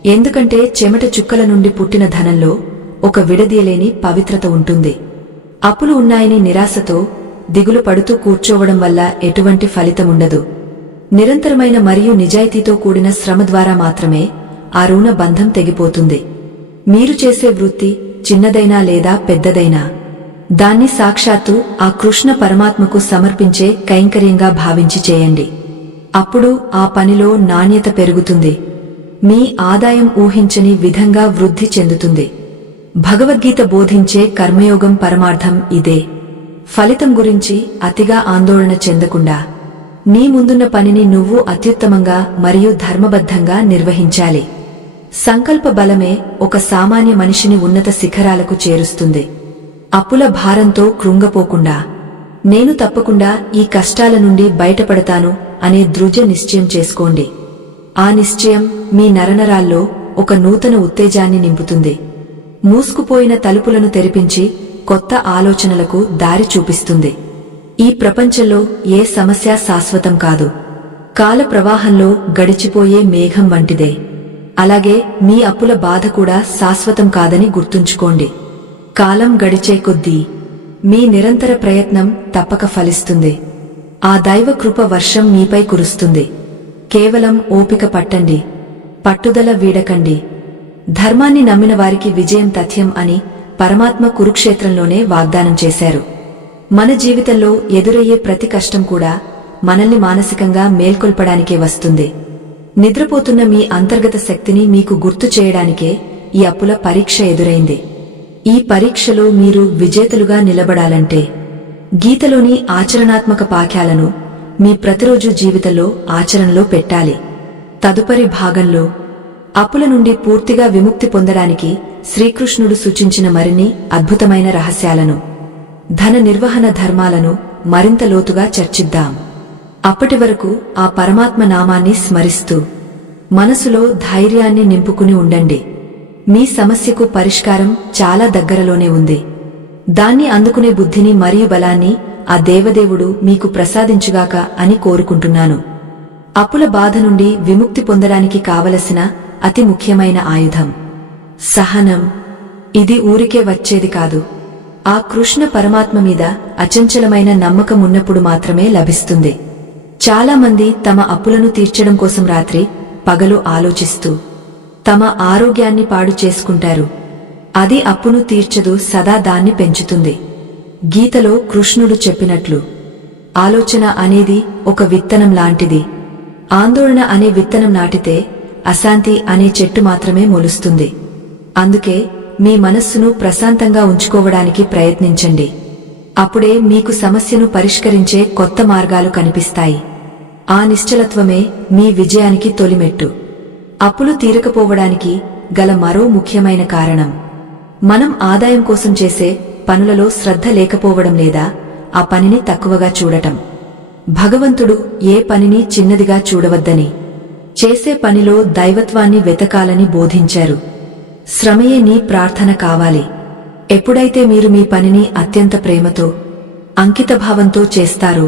ఎందుకంటే చెమట చుక్కల నుండి పుట్టిన ధనంలో ఒక విడదీయలేని పవిత్రత ఉంటుంది. అప్పులు ఉన్నాయని నిరాశతో దిగులు పడుతూ కూర్చోవడం వల్ల ఎటువంటి ఫలితముండదు. నిరంతరమైన మరియు నిజాయితీతో కూడిన శ్రమ ద్వారా మాత్రమే ఆ రుణ బంధం తెగిపోతుంది. మీరు చేసే వృత్తి చిన్నదైనా లేదా పెద్దదైనా దాన్ని సాక్షాత్తు ఆ కృష్ణ పరమాత్మకు సమర్పించే కైంకర్యంగా భావించి చేయండి. అప్పుడు ఆ పనిలో నాణ్యత పెరుగుతుంది. మీ ఆదాయం ఊహించని విధంగా వృద్ధి చెందుతుంది. భగవద్గీత బోధించే కర్మయోగం పరమార్థం ఇదే. ఫలితం గురించి అతిగా ఆందోళన చెందకుండా నీ ముందున్న పనిని నువ్వు అత్యుత్తమంగా మరియు ధర్మబద్ధంగా నిర్వహించాలి. సంకల్ప బలమే ఒక సామాన్య మనిషిని ఉన్నత శిఖరాలకు చేరుస్తుంది. అప్పుల భారంతో కృంగపోకుండా, నేను తప్పకుండా ఈ కష్టాల నుండి బయటపడతాను అనే దృఢ నిశ్చయం చేసుకోండి. ఆ నిశ్చయం మీ నరనరాల్లో ఒక నూతన ఉత్తేజాన్ని నింపుతుంది. మూసుకుపోయిన తలుపులను తెరిపించి కొత్త ఆలోచనలకు దారి చూపిస్తుంది. ఈ ప్రపంచంలో ఏ సమస్య శాశ్వతం కాదు. కాల ప్రవాహంలో గడిచిపోయే మేఘం వంటిదే. అలాగే మీ అప్పుల బాధ కూడా శాశ్వతం కాదని గుర్తుంచుకోండి. కాలం గడిచే కొద్దీ మీ నిరంతర ప్రయత్నం తప్పక ఫలిస్తుంది. ఆ దైవ కృప వర్షం మీపై కురుస్తుంది. కేవలం ఓపిక పట్టండి, పట్టుదల వీడకండి. ధర్మాన్ని నమ్మిన వారికి విజయం తథ్యం అని పరమాత్మ కురుక్షేత్రంలోనే వాగ్దానం చేశారు. మన జీవితంలో ఎదురయ్యే ప్రతి కష్టం కూడా మనల్ని మానసికంగా మేల్కొల్పడానికే వస్తుంది. నిద్రపోతున్న మీ అంతర్గత శక్తిని మీకు గుర్తు చేయడానికే ఈ అప్పుల పరీక్ష ఎదురైంది. ఈ పరీక్షలో మీరు విజేతలుగా నిలబడాలంటే గీతలోని ఆచరణాత్మక వాక్యాలను మీ ప్రతిరోజు జీవితంలో ఆచరణలో పెట్టాలి. తదుపరి భాగంలో అప్పుల నుండి పూర్తిగా విముక్తి పొందడానికి శ్రీకృష్ణుడు సూచించిన మరిన్ని అద్భుతమైన రహస్యాలను, ధన నిర్వహణ ధర్మాలను మరింత లోతుగా చర్చిద్దాం. అప్పటి వరకు ఆ పరమాత్మ నామాన్ని స్మరిస్తూ మనసులో ధైర్యాన్ని నింపుకుని ఉండండి. మీ సమస్యకు పరిష్కారం చాలా దగ్గరలోనే ఉంది. దాన్ని అందుకునే బుద్ధిని మరియు బలాన్ని ఆ దేవదేవుడు మీకు ప్రసాదించుగాక అని కోరుకుంటున్నాను. అప్పుల బాధ నుండి విముక్తి పొందడానికి కావలసిన అతి ముఖ్యమైన ఆయుధం సహనం. ఇది ఊరికే వచ్చేది కాదు. ఆ కృష్ణ పరమాత్మ మీద అచంచలమైన నమ్మకం ఉన్నప్పుడు మాత్రమే లభిస్తుంది. చాలా మంది తమ అప్పులను తీర్చడం కోసం రాత్రి పగలు ఆలోచిస్తూ తమ ఆరోగ్యాన్ని పాడు చేసుకుంటారు. అది అప్పును తీర్చదు, సదా దాన్ని పెంచుతుంది. గీతలో కృష్ణుడు చెప్పినట్లు ఆలోచన అనేది ఒక విత్తనం లాంటిది. ఆందోళన అనే విత్తనం నాటితే అశాంతి అనే చెట్టు మాత్రమే మొలుస్తుంది. అందుకే మీ మనస్సును ప్రశాంతంగా ఉంచుకోవడానికి ప్రయత్నించండి. అప్పుడే మీకు సమస్యను పరిష్కరించే కొత్త మార్గాలు కనిపిస్తాయి. ఆ నిశ్చలత్వమే మీ విజయానికి తొలిమెట్టు. అప్పులు తీరకపోవడానికి గల మరో ముఖ్యమైన కారణం మనం ఆదాయం కోసం చేసే పనులలో శ్రద్ధ లేకపోవడం లేదా ఆ పనిని తక్కువగా చూడటం. భగవంతుడు ఏ పనిని చిన్నదిగా చూడవద్దని, చేసే పనిలో దైవత్వాన్ని వెతకాలని బోధించారు. శ్రమయే నీ ప్రార్థన కావాలి. ఎప్పుడైతే మీరు మీ పనిని అత్యంత ప్రేమతో, అంకితభావంతో చేస్తారో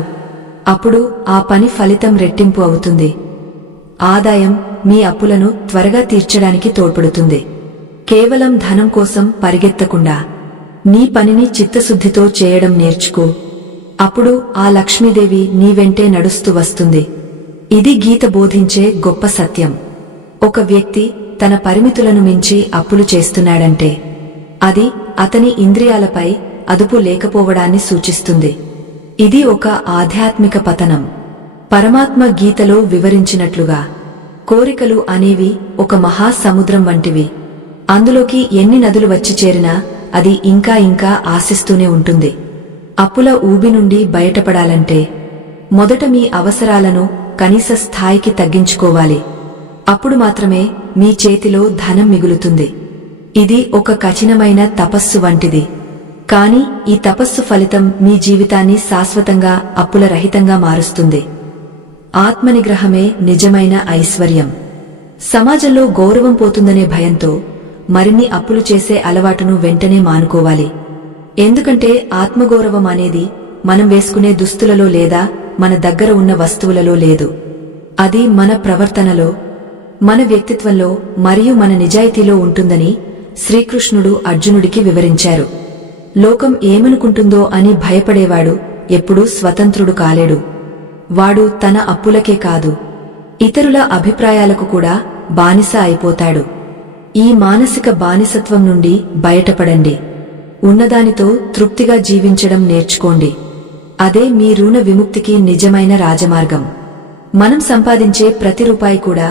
అప్పుడు ఆ పని ఫలితం రెట్టింపు అవుతుంది. ఆదాయం మీ అప్పులను త్వరగా తీర్చడానికి తోడ్పడుతుంది. కేవలం ధనం కోసం పరిగెత్తకుండా నీ పనిని చిత్తశుద్ధితో చేయడం నేర్చుకో. అప్పుడు ఆ లక్ష్మీదేవి నీ వెంటే నడుస్తూ వస్తుంది. ఇది గీత బోధించే గొప్ప సత్యం. ఒక వ్యక్తి తన పరిమితులను మించి అప్పులు చేస్తున్నాడంటే అది అతని ఇంద్రియాలపై అదుపు లేకపోవడాన్ని సూచిస్తుంది. ఇది ఒక ఆధ్యాత్మిక పతనం. పరమాత్మ గీతలో వివరించినట్లుగా కోరికలు అనేవి ఒక మహాసముద్రం వంటివి. అందులోకి ఎన్ని నదులు వచ్చి చేరినా అది ఇంకా ఇంకా ఆశిస్తూనే ఉంటుంది. అప్పుల ఊబి నుండి బయటపడాలంటే మొదట మీ అవసరాలను కనీస స్థాయికి తగ్గించుకోవాలి. అప్పుడు మాత్రమే మీ చేతిలో ధనం మిగులుతుంది. ఇది ఒక కఠినమైన తపస్సు వంటిది. కాని ఈ తపస్సు ఫలితం మీ జీవితాన్ని శాశ్వతంగా అప్పుల రహితంగా మారుస్తుంది. ఆత్మనిగ్రహమే నిజమైన ఐశ్వర్యం. సమాజంలో గౌరవం పోతుందనే భయంతో మరిన్ని అప్పులు చేసే అలవాటును వెంటనే మానుకోవాలి. ఎందుకంటే ఆత్మగౌరవం అనేది మనం వేసుకునే దుస్తులలో లేదా మన దగ్గర ఉన్న వస్తువులలో లేదు. అది మన ప్రవర్తనలో, మన వ్యక్తిత్వంలో మరియు మన నిజాయితీలో ఉంటుందని శ్రీకృష్ణుడు అర్జునుడికి వివరించారు. లోకం ఏమనుకుంటుందో అని భయపడేవాడు ఎప్పుడూ స్వతంత్రుడు కాలేడు. వాడు తన అప్పులకే కాదు, ఇతరుల అభిప్రాయాలకు కూడా బానిస అయిపోతాడు. ఈ మానసిక బానిసత్వం నుండి బయటపడండి. ఉన్నదానితో తృప్తిగా జీవించడం నేర్చుకోండి. అదే మీ రుణ విముక్తికి నిజమైన రాజమార్గం. మనం సంపాదించే ప్రతి రూపాయి కూడా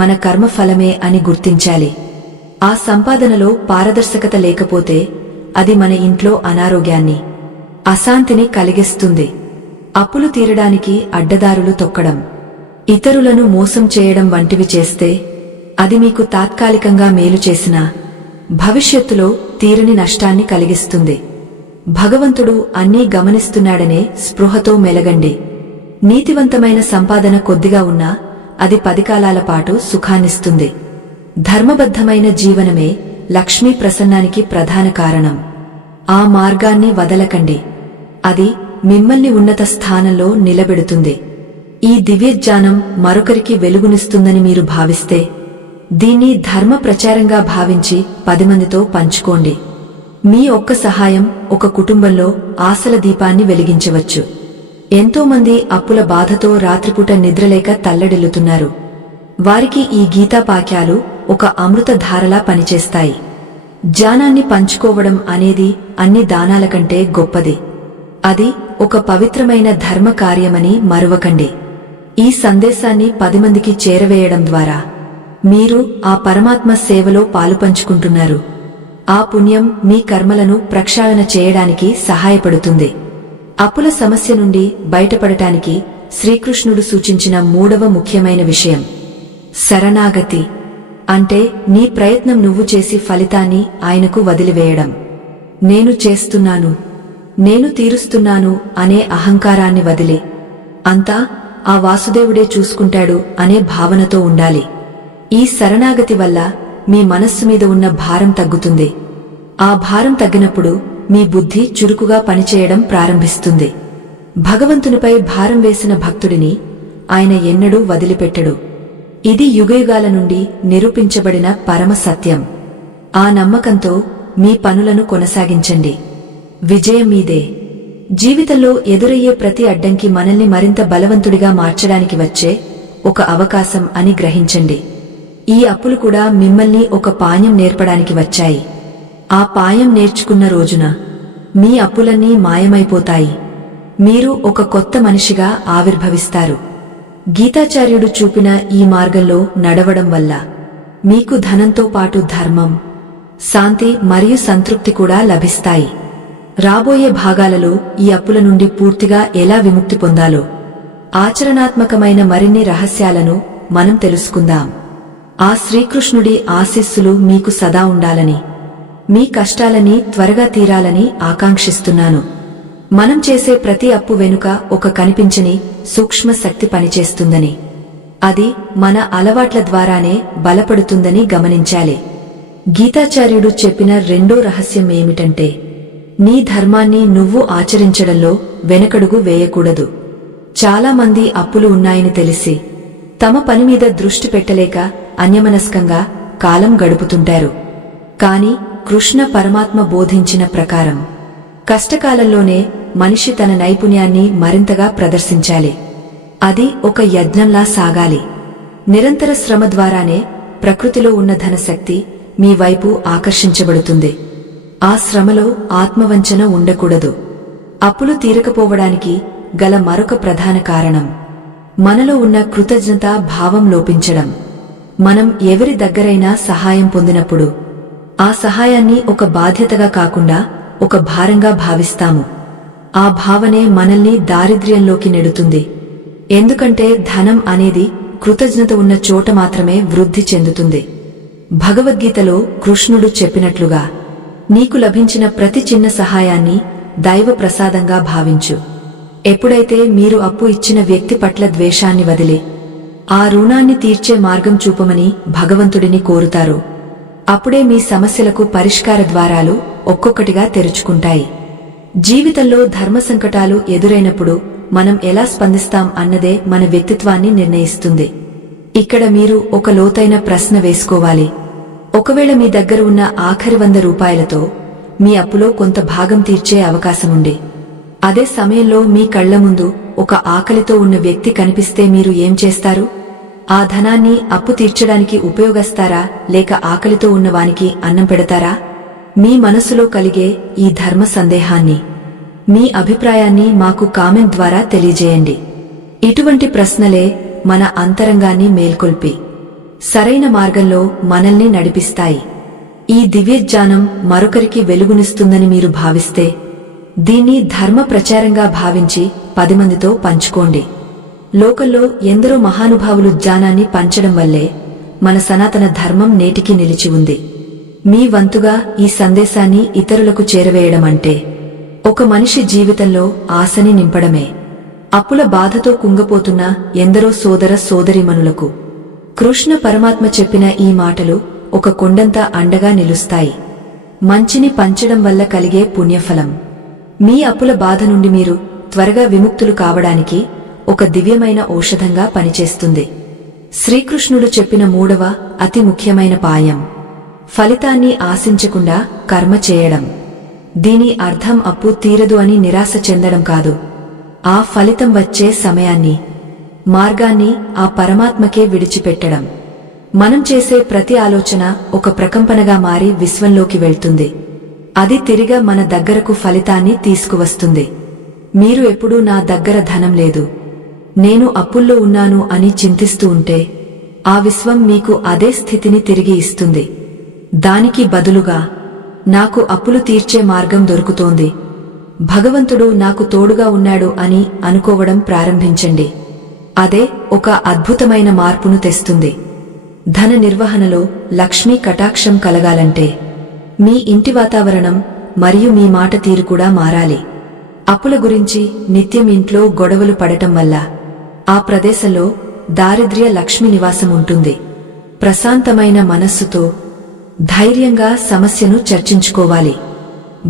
మన కర్మఫలమే అని గుర్తించాలి. ఆ సంపాదనలో పారదర్శకత లేకపోతే అది మన ఇంట్లో అనారోగ్యాన్ని, అశాంతిని కలిగిస్తుంది. అప్పులు తీరడానికి అడ్డదారులు తొక్కడం, ఇతరులను మోసం చేయడం వంటివి చేస్తే అది మీకు తాత్కాలికంగా మేలు చేసినా భవిష్యత్తులో తీరని నష్టాన్ని కలిగిస్తుంది. భగవంతుడు అన్నీ గమనిస్తున్నాడనే స్పృహతో మెలగండి. నీతివంతమైన సంపాదన కొద్దిగా ఉన్నా అది 10 కాలాల పాటు సుఖాన్నిస్తుంది. ధర్మబద్ధమైన జీవనమే లక్ష్మీ ప్రసన్నానికి ప్రధాన కారణం. ఆ మార్గాన్ని వదలకండి. అది మిమ్మల్ని ఉన్నత స్థానంలో నిలబెడుతుంది. ఈ దివ్యజ్ఞానం మరొకరికి వెలుగునిస్తుందని మీరు భావిస్తే దీన్ని ధర్మ ప్రచారంగా భావించి 10 మందితో పంచుకోండి. మీ ఒక్క సహాయం ఒక కుటుంబంలో ఆశల దీపాన్ని వెలిగించవచ్చు. ఎంతోమంది అప్పుల బాధతో రాత్రిపూట నిద్రలేక తల్లడిల్లుతున్నారు. వారికి ఈ గీతాపాఖ్యాలు ఒక అమృత ధారలా పనిచేస్తాయి. జ్ఞానాన్ని పంచుకోవడం అనేది అన్ని దానాల కంటే గొప్పది. అది ఒక పవిత్రమైన ధర్మ కార్యమని మరువకండి. ఈ సందేశాన్ని 10 మందికి చేరవేయడం ద్వారా మీరు ఆ పరమాత్మ సేవలో పాలుపంచుకుంటున్నారు. ఆ పుణ్యం మీ కర్మలను ప్రక్షాళన చేయడానికి సహాయపడుతుంది. అప్పుల సమస్య నుండి బయటపడటానికి శ్రీకృష్ణుడు సూచించిన 3వ ముఖ్యమైన విషయం శరణాగతి. అంటే నీ ప్రయత్నం నువ్వు చేసి ఫలితాన్ని ఆయనకు వదిలివేయడం. నేను చేస్తున్నాను, నేను తీరుస్తున్నాను అనే అహంకారాన్ని వదిలి అంతా ఆ వాసుదేవుడే చూసుకుంటాడు అనే భావనతో ఉండాలి. ఈ శరణాగతి వల్ల మీ మనస్సు మీద ఉన్న భారం తగ్గుతుంది. ఆ భారం తగ్గినప్పుడు మీ బుద్ధి చురుకుగా పనిచేయడం ప్రారంభిస్తుంది. భగవంతునిపై భారం వేసిన భక్తుడిని ఆయన ఎన్నడూ వదిలిపెట్టడు. ఇది యుగయుగాల నుండి నిరూపించబడిన పరమ సత్యం. ఆ నమ్మకంతో మీ పనులను కొనసాగించండి. విజయం మీదే. జీవితంలో ఎదురయ్యే ప్రతి అడ్డంకి మనల్ని మరింత బలవంతుడిగా మార్చడానికి వచ్చే ఒక అవకాశం అని గ్రహించండి. ఈ అప్పులు కూడా మిమ్మల్ని ఒక పాఠం నేర్పడానికి వచ్చాయి. ఆ పాఠం నేర్చుకున్న రోజున మీ అప్పులన్నీ మాయమైపోతాయి. మీరు ఒక కొత్త మనిషిగా ఆవిర్భవిస్తారు. గీతాచార్యుడు చూపిన ఈ మార్గంలో నడవడం వల్ల మీకు ధనంతో పాటు ధర్మం, శాంతి మరియు సంతృప్తి కూడా లభిస్తాయి. రాబోయే భాగాలలో ఈ అప్పుల నుండి పూర్తిగా ఎలా విముక్తి పొందాలో ఆచరణాత్మకమైన మరిన్ని రహస్యాలను మనం తెలుసుకుందాం. ఆ శ్రీకృష్ణుడి ఆశీస్సులు మీకు సదా ఉండాలని, మీ కష్టాలని త్వరగా తీరాలని ఆకాంక్షిస్తున్నాను. మనం చేసే ప్రతి అప్పు వెనుక ఒక కనిపించని సూక్ష్మ శక్తి పనిచేస్తుందని, అది మన అలవాట్ల ద్వారానే బలపడుతుందని గమనించాలి. గీతాచార్యుడు చెప్పిన రెండో రహస్యం ఏమిటంటే నీ ధర్మాన్ని నువ్వు ఆచరించడంలో వెనకడుగు వేయకూడదు. చాలామంది అప్పులు ఉన్నాయని తెలిసి తమ పనిమీద దృష్టి పెట్టలేక అన్యమనస్కంగా కాలం గడుపుతుంటారు. కాని కృష్ణ పరమాత్మ బోధించిన ప్రకారం కష్టకాలంలోనే మనిషి తన నైపుణ్యాన్ని మరింతగా ప్రదర్శించాలి. అది ఒక యజ్ఞంలా సాగాలి. నిరంతర శ్రమ ద్వారానే ప్రకృతిలో ఉన్న ధనశక్తి మీ వైపు ఆకర్షించబడుతుంది. ఆ శ్రమలో ఆత్మవంచన ఉండకూడదు. అప్పులు తీరకపోవడానికి గల మరొక ప్రధాన కారణం మనలో ఉన్న కృతజ్ఞతా భావం లోపించడం. మనం ఎవరి దగ్గరైనా సహాయం పొందినప్పుడు ఆ సహాయాన్ని ఒక బాధ్యతగా కాకుండా ఒక భారంగా భావిస్తాము. ఆ భావనే మనల్ని దారిద్ర్యంలోకి నెడుతుంది. ఎందుకంటే ధనం అనేది కృతజ్ఞత ఉన్న చోట మాత్రమే వృద్ధి చెందుతుంది. భగవద్గీతలో కృష్ణుడు చెప్పినట్లుగా నీకు లభించిన ప్రతి చిన్న సహాయాన్ని దైవ ప్రసాదంగా భావించు. ఎప్పుడైతే మీరు అప్పు ఇచ్చిన వ్యక్తి పట్ల ద్వేషాన్ని వదిలి ఆ రుణాన్ని తీర్చే మార్గం చూపమని భగవంతుడిని కోరుతారు, అప్పుడే మీ సమస్యలకు పరిష్కార ద్వారాలు ఒక్కొక్కటిగా తెరుచుకుంటాయి. జీవితంలో ధర్మ సంకటాలు ఎదురైనప్పుడు మనం ఎలా స్పందిస్తాం అన్నదే మన వ్యక్తిత్వాన్ని నిర్ణయిస్తుంది. ఇక్కడ మీరు ఒక లోతైన ప్రశ్న వేసుకోవాలి. ఒకవేళ మీ దగ్గర ఉన్న ఆఖరి 100 రూపాయలతో మీ అప్పులో కొంత భాగం తీర్చే అవకాశముండి అదే సమయంలో మీ కళ్ల ముందు ఒక ఆకలితో ఉన్న వ్యక్తి కనిపిస్తే మీరు ఏం చేస్తారు? ఆ ధనాన్ని అప్పు తీర్చడానికి ఉపయోగిస్తారా, లేక ఆకలితో ఉన్నవానికి అన్నం పెడతారా? మీ మనసులో కలిగే ఈ ధర్మ సందేహాన్ని, మీ అభిప్రాయాన్ని మాకు కామెంట్ ద్వారా తెలియజేయండి. ఇటువంటి ప్రశ్నలే మన అంతరంగాన్ని మేల్కొల్పి సరైన మార్గంలో మనల్ని నడిపిస్తాయి. ఈ దివ్యజ్ఞానం మరొకరికి వెలుగునిస్తుందని మీరు భావిస్తే దీన్ని ధర్మ ప్రచారంగా భావించి 10 మందితో పంచుకోండి. లోకంలో ఎందరో మహానుభావులు జ్ఞానాన్ని పంచడం వల్లే మన సనాతన ధర్మం నేటికి నిలిచి ఉంది. మీ వంతుగా ఈ సందేశాన్ని ఇతరులకు చేరవేయడం అంటే ఒక మనిషి జీవితంలో ఆశని నింపడమే. అప్పుల బాధతో కుంగపోతున్న ఎందరో సోదర సోదరీమణులకు కృష్ణ పరమాత్మ చెప్పిన ఈ మాటలు ఒక కొండంత అండగా నిలుస్తాయి. మంచిని పంచడం వల్ల కలిగే పుణ్యఫలం మీ అప్పుల బాధ నుండి మీరు త్వరగా విముక్తులు కావడానికి ఒక దివ్యమైన ఔషధంగా పనిచేస్తుంది. శ్రీకృష్ణుడు చెప్పిన 3వ అతి ముఖ్యమైన పాయం ఫలితాన్ని ఆశించకుండా కర్మ చేయడం. దీని అర్థం అప్పు తీరదు అని నిరాశ చెందడం కాదు. ఆ ఫలితం వచ్చే సమయాన్ని, మార్గాన్ని ఆ పరమాత్మకే విడిచిపెట్టడం. మనం చేసే ప్రతి ఆలోచన ఒక ప్రకంపనగా మారి విశ్వంలోకి వెళ్తుంది. అది తిరిగా మన దగ్గరకు ఫలితాన్ని తీసుకువస్తుంది. మీరు ఎప్పుడూ నా దగ్గర ధనం లేదు, నేను అప్పుల్లో ఉన్నాను అని చింతిస్తూ ఉంటే ఆ విశ్వం మీకు అదే స్థితిని తిరిగి ఇస్తుంది. దానికి బదులుగా నాకు అప్పులు తీర్చే మార్గం దొరుకుతోంది, భగవంతుడు నాకు తోడుగా ఉన్నాడు అని అనుకోవడం ప్రారంభించండి. అదే ఒక అద్భుతమైన మార్పును తెస్తుంది. ధన నిర్వహణలో లక్ష్మీ కటాక్షం కలగాలంటే మీ ఇంటి వాతావరణం మరియు మీ మాట తీరు కూడా మారాలి. అప్పుల గురించి నిత్యం ఇంట్లో గొడవలు పడటం వల్ల ఆ ప్రదేశంలో దారిద్ర్య లక్ష్మి నివాసం ఉంటుంది. ప్రశాంతమైన మనస్సుతో ధైర్యంగా సమస్యను చర్చించుకోవాలి.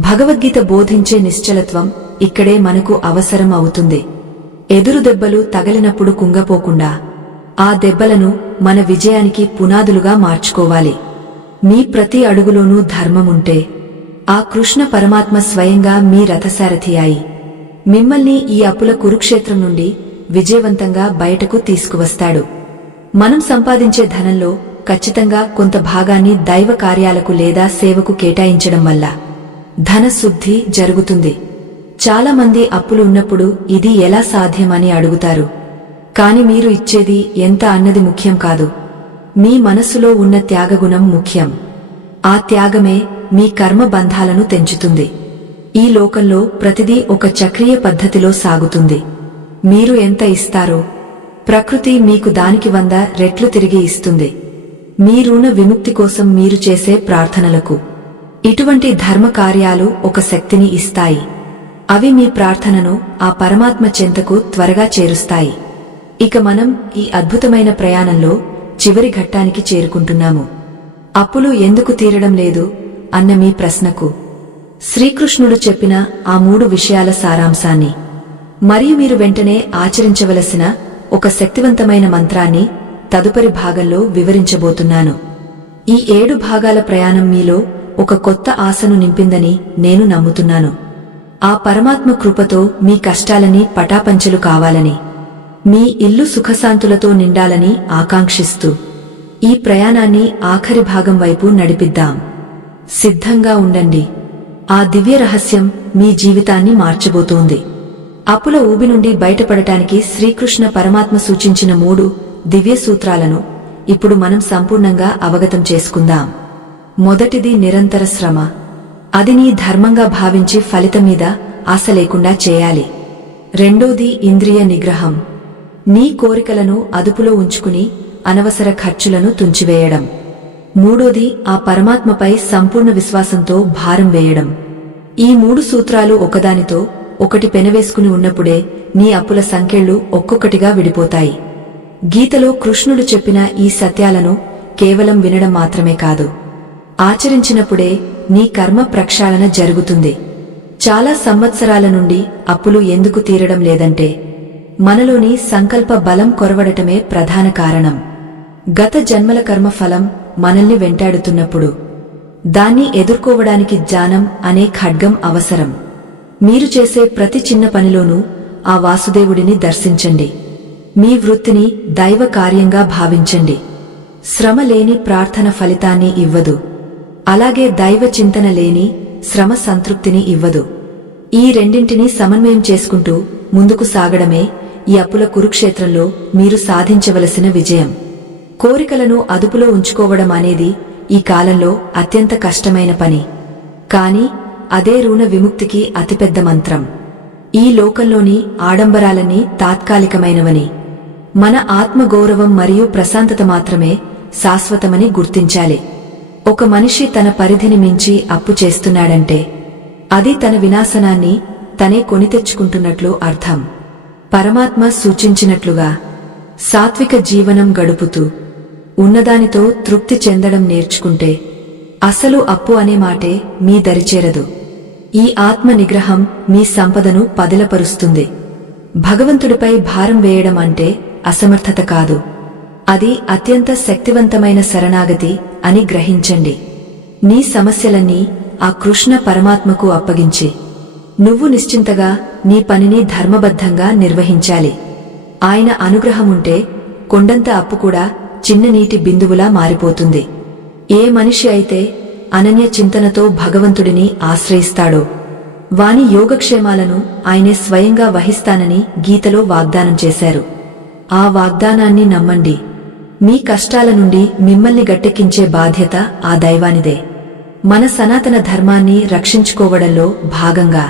భగవద్గీత బోధించే నిశ్చలత్వం ఇక్కడే మనకు అవసరం అవుతుంది. ఎదురు దెబ్బలు తగలినప్పుడు కుంగపోకుండా ఆ దెబ్బలను మన విజయానికి పునాదులుగా మార్చుకోవాలి. మీ ప్రతి అడుగులోనూ ధర్మముంటే ఆ కృష్ణ పరమాత్మ స్వయంగా మీ రథసారథి అయి మిమ్మల్ని ఈ అప్పుల కురుక్షేత్రం నుండి విజయవంతంగా బయటకు తీసుకువస్తాడు. మనం సంపాదించే ధనంలో ఖచ్చితంగా కొంత భాగాన్ని దైవ కార్యాలకు లేదా సేవకు కేటాయించడం వల్ల ధనశుద్ధి జరుగుతుంది. చాలా మంది అప్పులు ఉన్నప్పుడు ఇది ఎలా సాధ్యమని అడుగుతారు. కాని మీరు ఇచ్చేది ఎంత అన్నది ముఖ్యం కాదు, మీ మనస్సులో ఉన్న త్యాగగుణం ముఖ్యం. ఆ త్యాగమే మీ కర్మ బంధాలను తెంచుతుంది. ఈ లోకంలో ప్రతిదీ ఒక చక్రీయ పద్ధతిలో సాగుతుంది. మీరు ఎంత ఇస్తారో ప్రకృతి మీకు దానికి 100 రెట్లు తిరిగి ఇస్తుంది. మీ రుణ విముక్తి కోసం మీరు చేసే ప్రార్థనలకు ఇటువంటి ధర్మ కార్యాలు ఒక శక్తిని ఇస్తాయి. అవి మీ ప్రార్థనను ఆ పరమాత్మ చెంతకు త్వరగా చేరుస్తాయి. ఇక మనం ఈ అద్భుతమైన ప్రయాణంలో చివరి ఘట్టానికి చేరుకుంటున్నాము. అప్పులు ఎందుకు తీరడం లేదు అన్న మీ ప్రశ్నకు శ్రీకృష్ణుడు చెప్పిన ఆ 3 విషయాల సారాంశాన్ని మరియు మీరు వెంటనే ఆచరించవలసిన ఒక శక్తివంతమైన మంత్రాన్ని తదుపరి భాగంలో వివరించబోతున్నాను. ఈ 7 భాగాల ప్రయాణం మీలో ఒక కొత్త ఆశను నింపిందని నేను నమ్ముతున్నాను. ఆ పరమాత్మ కృపతో మీ కష్టాలని పటాపంచలు కావాలని, మీ ఇల్లు సుఖశాంతులతో నిండాలని ఆకాంక్షిస్తూ ఈ ప్రయాణాన్ని ఆఖరి భాగం వైపు నడిపిద్దాం. సిద్ధంగా ఉండండి. ఆ దివ్య రహస్యం మీ జీవితాన్ని మార్చబోతోంది. అప్పుల ఊబి నుండి బయటపడటానికి శ్రీకృష్ణ పరమాత్మ సూచించిన 3 దివ్య సూత్రాలను ఇప్పుడు మనం సంపూర్ణంగా అవగతం చేసుకుందాం. మొదటిది నిరంతర శ్రమ. అది నీ ధర్మంగా భావించి ఫలితం మీద ఆశ లేకుండా చేయాలి. రెండోది ఇంద్రియ నిగ్రహం. నీ కోరికలను అదుపులో ఉంచుకుని అనవసర ఖర్చులను తుంచివేయడం. మూడోది ఆ పరమాత్మపై సంపూర్ణ విశ్వాసంతో భారం వేయడం. ఈ 3 సూత్రాలు ఒకదానితో ఒకటి పెనవేసుకుని ఉన్నప్పుడే నీ అప్పుల సంకెళ్ళు ఒక్కొక్కటిగా విడిపోతాయి. గీతలో కృష్ణుడు చెప్పిన ఈ సత్యాలను కేవలం వినడం మాత్రమే కాదు, ఆచరించినప్పుడే నీ కర్మ ప్రక్షాళన జరుగుతుంది. చాలా సంవత్సరాల నుండి అప్పులు ఎందుకు తీరడం లేదంటే మనలోని సంకల్ప బలం కొరవడటమే ప్రధాన కారణం. గత జన్మల కర్మ ఫలం మనల్ని వెంటాడుతున్నప్పుడు దాన్ని ఎదుర్కోవడానికి జ్ఞానం అనే ఖడ్గం అవసరం. మీరు చేసే ప్రతి చిన్న పనిలోనూ ఆ వాసుదేవుడిని దర్శించండి. మీ వృత్తిని దైవ కార్యంగా భావించండి. శ్రమ లేని ప్రార్థన ఫలితాన్ని ఇవ్వదు. అలాగే దైవ చింతన లేని శ్రమ సంతృప్తిని ఇవ్వదు. ఈ రెండింటినీ సమన్వయం చేసుకుంటూ ముందుకు సాగడమే ఈ అప్పుల కురుక్షేత్రంలో మీరు సాధించవలసిన విజయం. కోరికలను అదుపులో ఉంచుకోవడం అనేది ఈ కాలంలో అత్యంత కష్టమైన పని. కాని అదే రుణ విముక్తికి అతిపెద్ద మంత్రం. ఈ లోకంలోని ఆడంబరాలన్నీ తాత్కాలికమైనవని, మన ఆత్మగౌరవం మరియు ప్రశాంతత మాత్రమే శాశ్వతమని గుర్తించాలి. ఒక మనిషి తన పరిధిని మించి అప్పు చేస్తున్నాడంటే అది తన వినాశనాన్ని తనే కొనితెచ్చుకుంటున్నట్లు అర్థం. పరమాత్మ సూచించినట్లుగా సాత్విక జీవనం గడుపుతూ ఉన్నదానితో తృప్తి చెందడం నేర్చుకుంటే అసలు అప్పు అనే మాటే మీ దరిచేరదు. ఈ ఆత్మ నిగ్రహం మీ సంపదను పదిలపరుస్తుంది. భగవంతుడిపై భారం వేయడం అంటే అసమర్థత కాదు, అది అత్యంత శక్తివంతమైన శరణాగతి అని గ్రహించండి. నీ సమస్యలన్నీ ఆ కృష్ణ పరమాత్మకు అప్పగించి నువ్వు నిశ్చింతగా నీ పనిని ధర్మబద్ధంగా నిర్వహించాలి. ఆయన అనుగ్రహముంటే కొండంత అప్పు కూడా చిన్న నీటి బిందువులా మారిపోతుంది. ఏ మనిషి అయితే అనన్య చింతనతో భగవంతుడిని ఆశ్రయిస్తాడో వాని యోగక్షేమాలను ఆయనే స్వయంగా వహిస్తానని గీతలో వాగ్దానం చేశారు. ఆ వాగ్దానాన్ని నమ్మండి. మీ కష్టాల నుండి మిమ్మల్ని గట్టెక్కించే బాధ్యత ఆ దైవానిదే. మన సనాతన ధర్మాన్ని రక్షించుకోవడంలో భాగంగా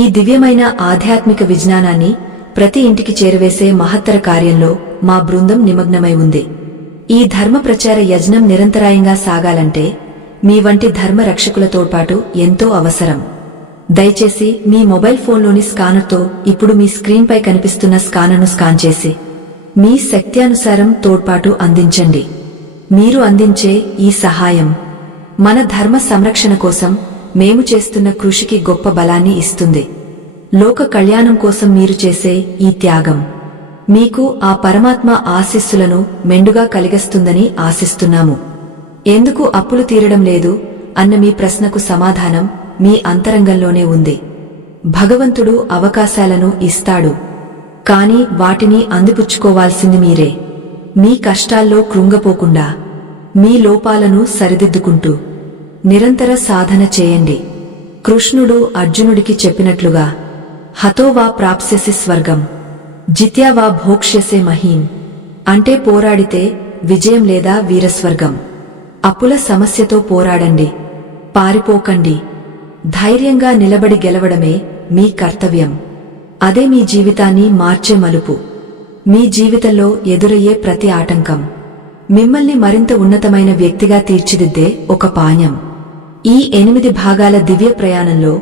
ఈ దివ్యమైన ఆధ్యాత్మిక విజ్ఞానాన్ని ప్రతి ఇంటికి చేరవేసే మహత్తర కార్యంలో మా బృందం నిమగ్నమై ఉంది. ఈ ధర్మ ప్రచార యజ్ఞం నిరంతరాయంగా సాగాలంటే మీ వంటి ధర్మ రక్షకుల తోడ్పాటు ఎంతో అవసరం. దయచేసి మీ మొబైల్ ఫోన్లోని స్కానర్తో ఇప్పుడు మీ స్క్రీన్పై కనిపిస్తున్న స్కానర్ను స్కాన్ చేసి మీ శక్త్యానుసారం తోడ్పాటు అందించండి. మీరు అందించే ఈ సహాయం మన ధర్మ సంరక్షణ కోసం మేము చేస్తున్న కృషికి గొప్ప బలాన్ని ఇస్తుంది. లోక కళ్యాణం కోసం మీరు చేసే ఈ త్యాగం మీకు ఆ పరమాత్మ ఆశీస్సులను మెండుగా కలిగిస్తుందని ఆశిస్తున్నాము. ఎందుకు అప్పులు తీరడం లేదు అన్న మీ ప్రశ్నకు సమాధానం మీ అంతరంగంలోనే ఉంది. భగవంతుడు అవకాశాలను ఇస్తాడు, కాని వాటిని అందిపుచ్చుకోవాల్సింది మీరే. మీ కష్టాల్లో కృంగపోకుండా మీ లోపాలను సరిదిద్దుకుంటూ నిరంతర సాధన చేయండి. కృష్ణుడు అర్జునుడికి చెప్పినట్లుగా హతోవా ప్రాప్స్యసి స్వర్గం జిత్యావా భోక్ష్యసే మహీం అంటే పోరాడితే విజయం లేదా వీరస్వర్గం. అప్పుల సమస్యతో పోరాడండి, పారిపోకండి. ధైర్యంగా నిలబడి గెలవడమే మీ కర్తవ్యం. అదే మీ జీవితాన్ని మార్చే మలుపు. మీ జీవితంలో ఎదురయ్యే ప్రతి ఆటంకం మిమ్మల్ని మరింత ఉన్నతమైన వ్యక్తిగా తీర్చిదిద్దే ఒక పాణ్యం. ఈ 8 భాగాల దివ్య ప్రయాణంలో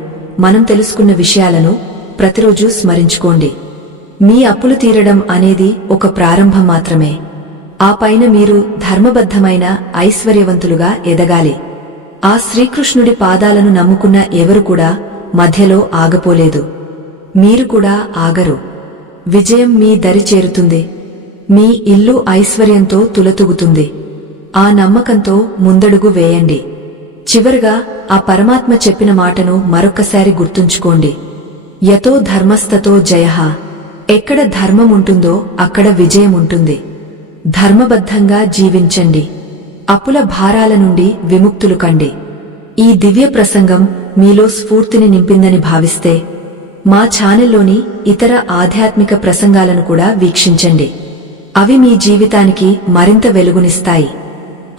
మనం తెలుసుకున్న విషయాలను ప్రతిరోజూ స్మరించుకోండి. మీ అప్పులు తీరడం అనేది ఒక ప్రారంభం మాత్రమే. ఆ పైన మీరు ధర్మబద్ధమైన ఐశ్వర్యవంతులుగా ఎదగాలి. ఆ శ్రీకృష్ణుడి పాదాలను నమ్ముకున్న ఎవరు కూడా మధ్యలో ఆగపోలేదు. మీరు కూడా ఆగరు. విజయం మీ దరి చేరుతుంది. మీ ఇల్లు ఐశ్వర్యంతో తులతూగుతుంది. ఆ నమ్మకంతో ముందడుగు వేయండి. చివరగా ఆ పరమాత్మ చెప్పిన మాటను మరొక్కసారి గుర్తుంచుకోండి. యతో ధర్మస్తతో జయః. ఎక్కడ ధర్మం ఉంటుందో అక్కడ విజయం ఉంటుంది. ధర్మబద్ధంగా జీవించండి. అప్పుల భారాల నుండి విముక్తులు కండి. ఈ దివ్య ప్రసంగం మీలో స్ఫూర్తిని నింపిందని భావిస్తే మా ఛానల్లోని ఇతర ఆధ్యాత్మిక ప్రసంగాలను కూడా వీక్షించండి. అవి మీ జీవితానికి మరింత వెలుగునిస్తాయి.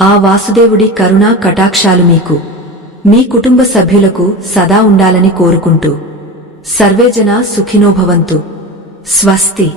ఆ వాసుదేవుడి కరుణా కటాక్షాలు మీకు, మీ కుటుంబ సభ్యులకు సదా ఉండాలని కోరుకుంటూ సర్వేజన సుఖినో భవంతు. స్వస్తి.